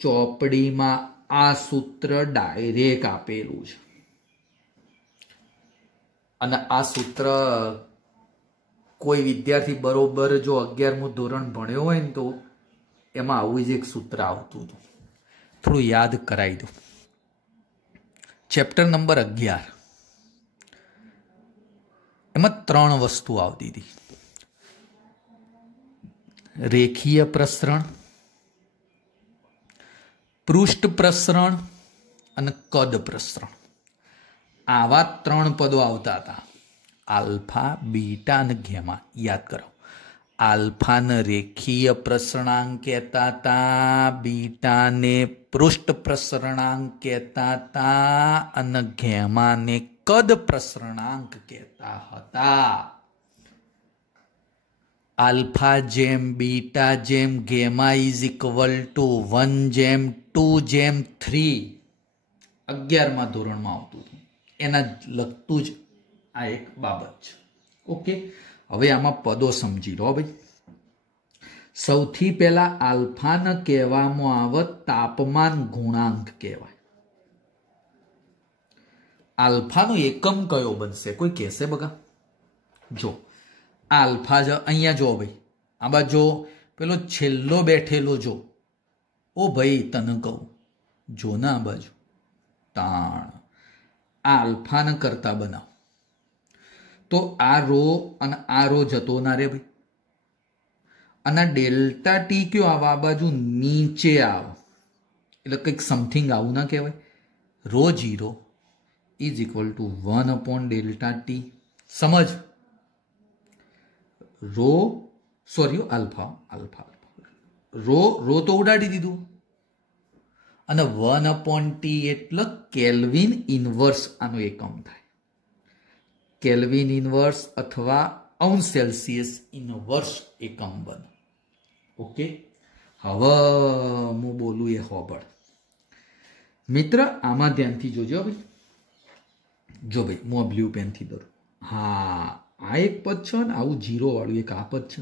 ચોપડીમાં આ સૂત્ર ડાયરેક્ટ આપેલું છે અને આ સૂત્ર કોઈ વિદ્યાર્થી બરોબર જો 11મું ધોરણ ભણ્યો હોય ને તો એમાં આવું જ એક સૂત્ર આવતું હતું. થોડું યાદ કરાવી દો. ચેપ્ટર નંબર 11 એમાં 3 વસ્તુ આવતી હતી: રેખીય પ્રસરણ, પૃષ્ઠ પ્રસરણ અને કદ પ્રસરણ. આવા 3 પદો આવતા હતા: આલ્ફા, બીટા અને ગેમા. યાદ કરો, આલ્ફાને રેખીય પ્રસરણાંક કહેતા હતા, બીટાને પૃષ્ઠ પ્રસરણાંક કહેતા હતા અને ગેમાને કદ પ્રસરણાંક કહેતા હતા. આલ્ફા જેમ બીટા જેમ ગેમા ઇઝ ઇક્વલ ટુ 1:2:3 11મા ધોરણમાં આવતું હતું. એના લગતું જ આ એક બાબત છે. ઓકે, હવે આમાં પદો સમજી લો ભાઈ. સૌથી પહેલા આલ્ફાને કહેવામાં આવે તાપમાન ગુણાંક કહેવાય. આલ્ફાનો એકમ કયો બનશે? કોઈ કહેશે બગા? જો આલ્ફા જ અહીંયા જો ભાઈ, આ બાજુ પેલો છેલ્લો બેઠેલો જો. ઓ ભાઈ તને કહું, જો ના આ બાજુ તાણ આલ્ફાને કરતા બનાવ તો આ રો અને આ રો જતો ના રે ભાઈ. અને ડેલ્ટા ટી કયો આવે? આ બાજુ નીચે આવે એટલે કંઈક સમથિંગ આવું ના કહેવાય. Row zero is equal two 1/Δt. સમજ? આલ્ફા રો તો ઉડાડી દીધું અને 1/T એટલે કેલ્વિન ઇનવર્સ આનો એકમ થાય. કેલ્વિન ઇનવર્સ અથવા અંશ સેલ્સિયસ ઇનવર્સ એકમ બને. ઓકે, હવે હું બોલું એ હોબળ મિત્ર. આમાં ધ્યાનથી જોજો ભાઈ. જો ભાઈ, હું આ બ્લુ પેનથી દોરું. હા, આ એક પદ છે ને આવું જીરો વાળું એક આ પદ છે.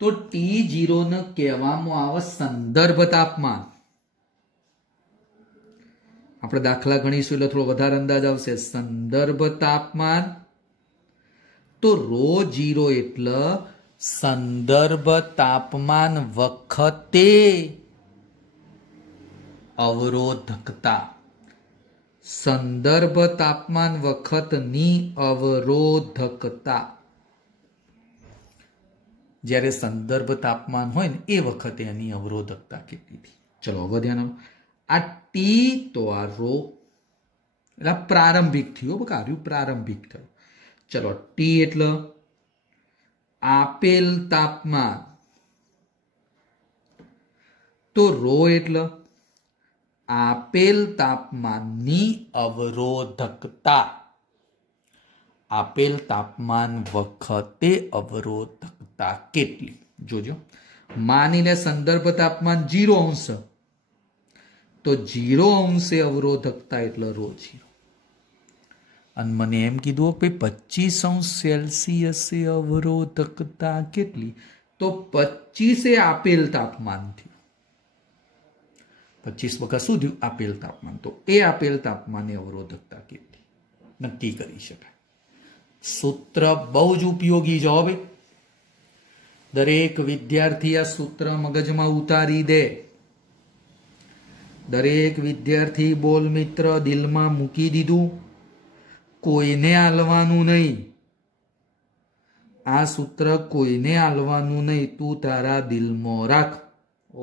તો T0 ને કહેવામાં આવે સંદર્ભ તાપમાન. આપણે દાખલા ગણીશું એટલે થોડો વધારે અંદાજ આવશે. સંદર્ભ તાપમાન. તો રો જીરો એટલે સંદર્ભ તાપમાન વખતે અવરોધકતા, સંદર્ભ તાપમાન વખતની અવરોધકતા. જ્યારે સંદર્ભ તાપમાન હોય ને એ વખતે એની અવરોધકતા કેટલી હતી. ચલો હવે ધ્યાન આપો. આ ટી તો આ રો એટલે પ્રારંભિક થયું. બકા આવ્યું પ્રારંભિક થયું. ચલો ટી એટલે આપેલ તાપમાન, તો રો એટલે આપેલ તાપમાનની અવરોધકતા. આપેલ તાપમાન વખતે અવરોધકતા કેટલી જોજો. માની લે સંદર્ભ તાપમાન 0 અંશ, તો 0 અંશે અવરોધકતા એટલે રો 0. અને મને એમ કીધું કે 25 અંશ સેલ્સિયસે અવરોધકતા કેટલી, તો 25 એ આપેલ તાપમાન થયું. 25 બકા શું થયું? આપેલ તાપમાન. તો એ આપેલ તાપમાને અવરોધકતા કેટલી નક્કી કરી શકાય. સૂત્ર બહુ જ ઉપયોગી છે ભાઈ. દરેક વિદ્યાર્થી આ સૂત્ર મગજમાં ઉતારી દે. દરેક વિદ્યાર્થી બોલ મિત્ર દિલમાં મૂકી દીધું. કોઈને આલવાનું નહીં. આ સૂત્ર કોઈને આલવાનું નહીં. તું તારા દિલમાં રાખ.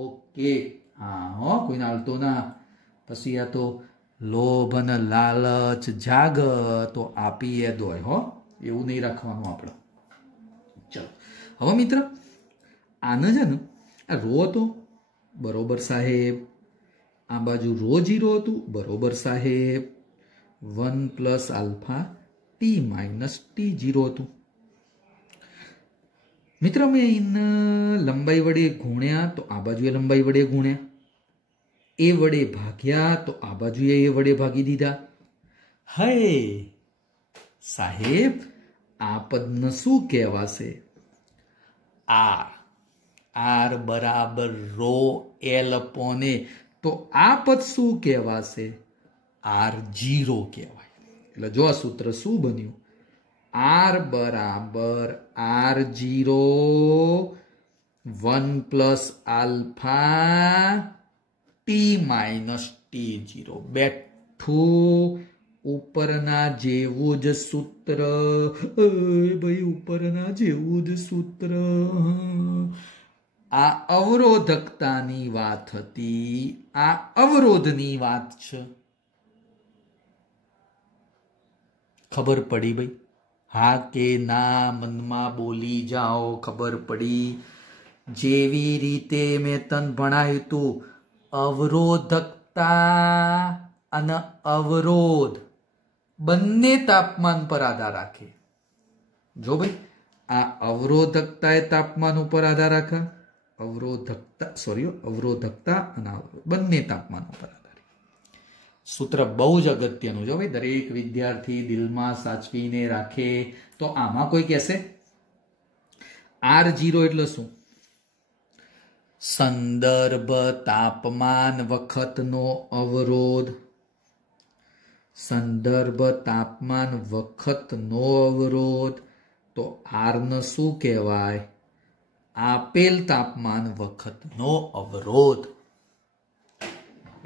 ઓકે. હા હો, કોઈને આલતો ના. પછી આ તો લોભ અને લાલચ જાગ તો આપીએ દોય. હો, એવું નહીં રાખવાનું આપણે. ચલો હવે મિત્ર આને છે ને આ રો હતો બરોબર સાહેબ, આ બાજુ રો 0 હતું બરોબર સાહેબ, 1 plus alpha T minus T 0 હતું. મિત્ર મેં લંબાઈ વડે ગુણ્યા તો આ બાજુએ લંબાઈ વડે ગુણ્યા, એ વડે ભાગ્યા તો આ બાજુએ એ વડે ભાગી દીધા. હે સાહેબ આ પદને શું કહેવાશે? આર. આર બરાબર રો એલ પોને. તો આ પદ શું કહેવાશે? R0 કહેવાય. એટલે જો આ સૂત્ર શું બન્યું? R બરાબર R0 1 plus alpha T minus T0. બેઠું ઉપરના જેવું જ સૂત્ર. ભાઈ ઉપરના જેવું જ સૂત્ર. આ અવરોધકતાની વાત હતી, આ અવરોધની વાત છે. ખબર પડી ભાઈ? હા કે ના? મનમાં બોલી જાઓ. ખબર પડી? જેવી રીતે મેં તને ભણાવ્યું તું અવરોધકતા અને અવરોધ બંને તાપમાન પર આધાર રાખે. જો ભાઈ આ અવરોધકતા એ તાપમાન ઉપર આધાર રાખે. અવરોધકતા અને અવરોધ બંને તાપમાન ઉપર આધાર. સૂત્ર બહુ જ અગત્યનું જો ભાઈ, દરેક વિદ્યાર્થી દિલમાં સાચવીને રાખે. તો આમાં કોઈ કહેશે R0 એટલે શું? સંદર્ભ તાપમાન વખતનો અવરોધ. સંદર્ભ તાપમાન વખતનો અવરોધ. તો R ને શું કહેવાય? આપેલ તાપમાન વખતનો અવરોધ.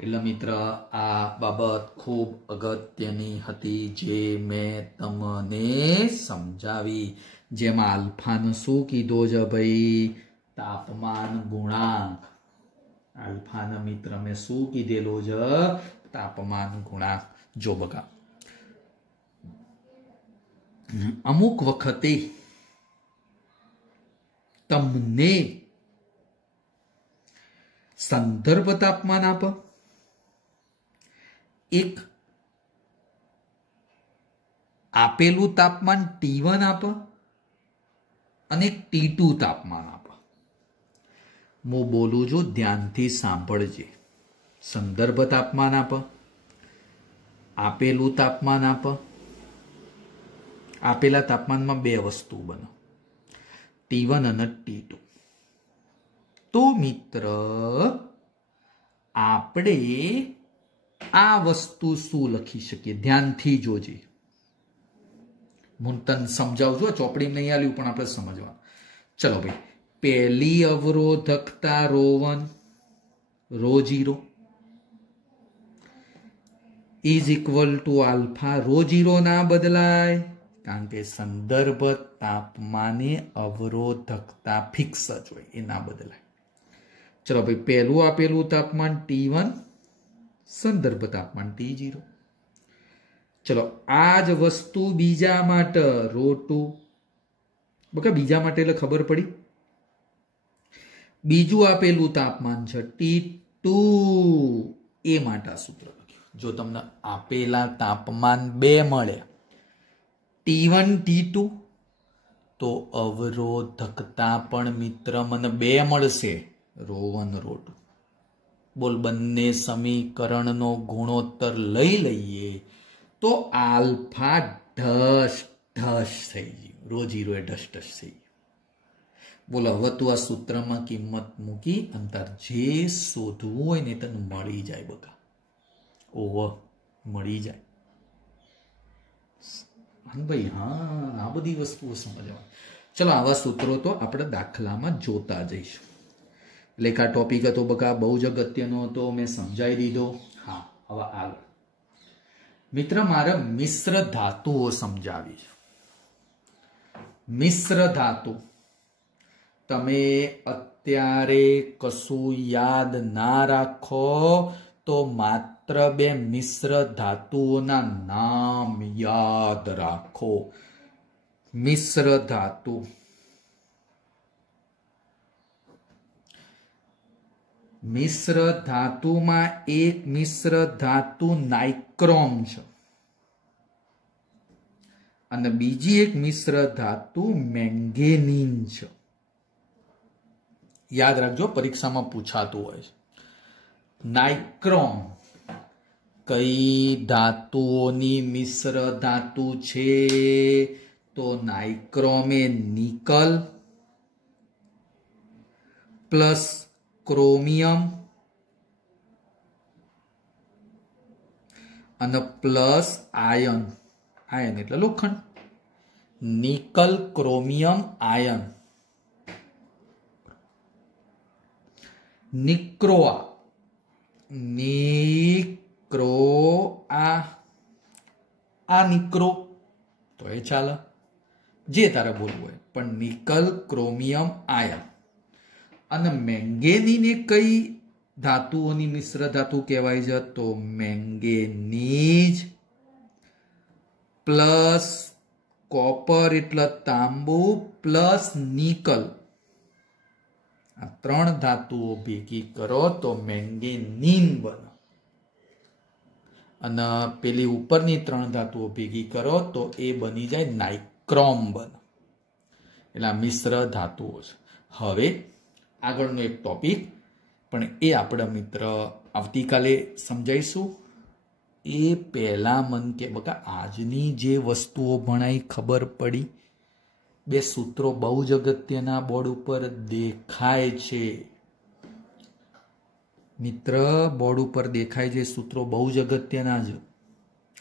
એટલે મિત્ર આ બાબત ખૂબ અગત્યની હતી જે મેં તમને સમજાવી. જેમાં આલ્ફાને શું કીધો છે ભાઈ? તાપમાન ગુણાંક. આલ્ફાના મિત્ર મેં શું કીધેલો છે? તાપમાન ગુણાંક. જો બકા અમુક વખતે તમને સંદર્ભ તાપમાન આપે, એક આપેલું તાપમાન T1 આપે અને એક T2 તાપમાન આપે. હું બોલું છું ધ્યાનથી સાંભળજે. સંદર્ભ તાપમાન આપે, આપેલું તાપમાન આપે. આપેલા તાપમાનમાં બે વસ્તુ બને, T1 અને T2. તો મિત્ર આપણે આ વસ્તુ શું લખી શકીએ? ધ્યાનથી જોજે. હું તને સમજાવજો, ચોપડી નહીં આલ્યું પણ આપણે સમજવાનું. चलो भाई, पहली अवरोधकता रो1 रो0 इज इक्वल टू अल्फा। रो0 ना बदलाय कारण के संदर्भ तापमाने अवरोधकता फिक्स ज होय, ए ना बदलाय। चलो भाई, पहलू आपेलू तापमान T1, संदर्भ तापमान T0। चलो आज वस्तु बीजा माटे रो2 बका, बीजा माटे એટલે ખબર પડી। બીજું આપેલું તાપમાન છે T2, એ માટે સૂત્ર લખ્યું। જો તમને આપેલા તાપમાન 2 મળે T1 T2 તો અવરોધકતા પણ મિત્ર મને 2 મળશે, રો1 રો2। બોલ, બંને સમીકરણનો ગુણોત્તર લઈ લઈએ તો આલ્ફા ઢસ ઢસ થઈ ગયું, રો0 એ ઢસ ઢસ થઈ ગયું। બોલો, હવે તું આ સૂત્રમાં કિંમત મૂકી અને તાર જે શોધવું હોય ને તને મળી જાય બકા। ઓહો, મળી જાય ભાઈ। હા, આ બધી વસ્તુઓ સમજવા। ચલો, આવા સૂત્રો તો આપણે દાખલામાં જોતા જઈશું। એટલે આ ટોપિક હતો બકા, બહુ જ અગત્યનો હતો, મેં સમજાવી દીધો। હા, હવે આગળ મિત્ર મારે મિશ્ર ધાતુઓ સમજાવી છે। મિશ્ર ધાતુ તમે અત્યારે કશું યાદ ના રાખો તો માત્ર 2 મિશ્ર ધાતુઓના નામ યાદ રાખો। મિશ્ર ધાતુ, મિશ્ર ધાતુમાં એક મિશ્ર ધાતુ નાઇક્રોમ છે અને બીજી એક મિશ્ર ધાતુ મેંગેનીન છે। યાદ રાખજો, પરીક્ષામાં પૂછાતું હોય છે। નાઇક્રોમ કઈ ધાતુઓની મિશ્ર ધાતુ છે? તો નાઇક્રોમ એ નિકલ પ્લસ ક્રોમિયમ અને પ્લસ આયન। આયન એટલે લોખંડ। Nickel, chromium, iron. નિક્રોઆ, નિક્રોઆ, આ નિક્રો તો એ ચાલે, જે તારે બોલવું હોય, પણ નિકલ, ક્રોમિયમ, આયન। અને મેંગેનીન એ કઈ ધાતુઓની મિશ્ર ધાતુ કહેવાય છે? તો મેંગેનીઝ પ્લસ કોપર એટલે તાંબુ પ્લસ નિકલ, આ 3 ધાતુઓ ભેગી કરો તો મેંગેનીન બને। અને પેલી ઉપરની 3 ધાતુઓ ભેગી કરો તો એ બની જાય નાઇક્રોમ બને। એટલે આ મિશ્ર ધાતુઓ છે। હવે આગળનો એક ટોપિક, પણ એ આપણે મિત્ર આવતીકાલે સમજાઈશું। એ પહેલા મન કે બકા, આજની જે વસ્તુઓ ભણાઈ ખબર પડી? 2 સૂત્રો બહુ જ અગત્યના બોર્ડ ઉપર દેખાય છે મિત્ર, બોર્ડ ઉપર દેખાય છે સૂત્રો બહુ જ અગત્યના છે।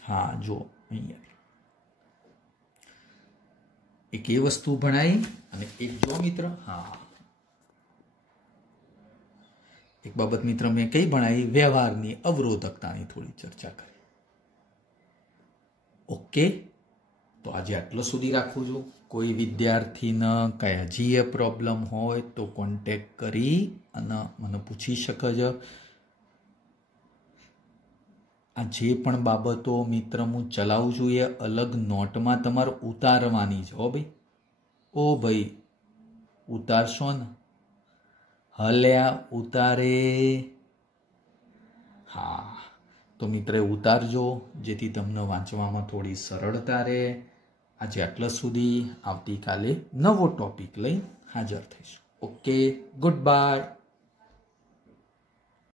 હા, જો અહીંયા એક એ વસ્તુ ભણાઈ અને એક જો મિત્ર, હા એક બાબત મિત્ર મેં કઈ ભણાઈ? વ્યવહારની અવરોધકતાની થોડી ચર્ચા કરી। ઓકે, તો આજે આટલો સુધી રાખું છું। કોઈ વિદ્યાર્થીને કઈ હજી પ્રોબ્લેમ હોય તો કોન્ટેક્ટ કરી અને મને પૂછી શકે છે। આ જે પણ બાબતો મિત્ર હું ચલાવું છું એ અલગ નોટમાં તમારે ઉતારવાની છે। હો ભાઈ, ઓ ભાઈ, ઉતારશો ને? હલ્યા ઉતારે? હા, તો મિત્ર ઉતારજો, જેથી તમને વાંચવામાં થોડી સરળતા રહે। આજે આટલા સુધી, આવતીકાલે નવો ટોપિક લઈ હાજર થઈશું। Okay, good bye.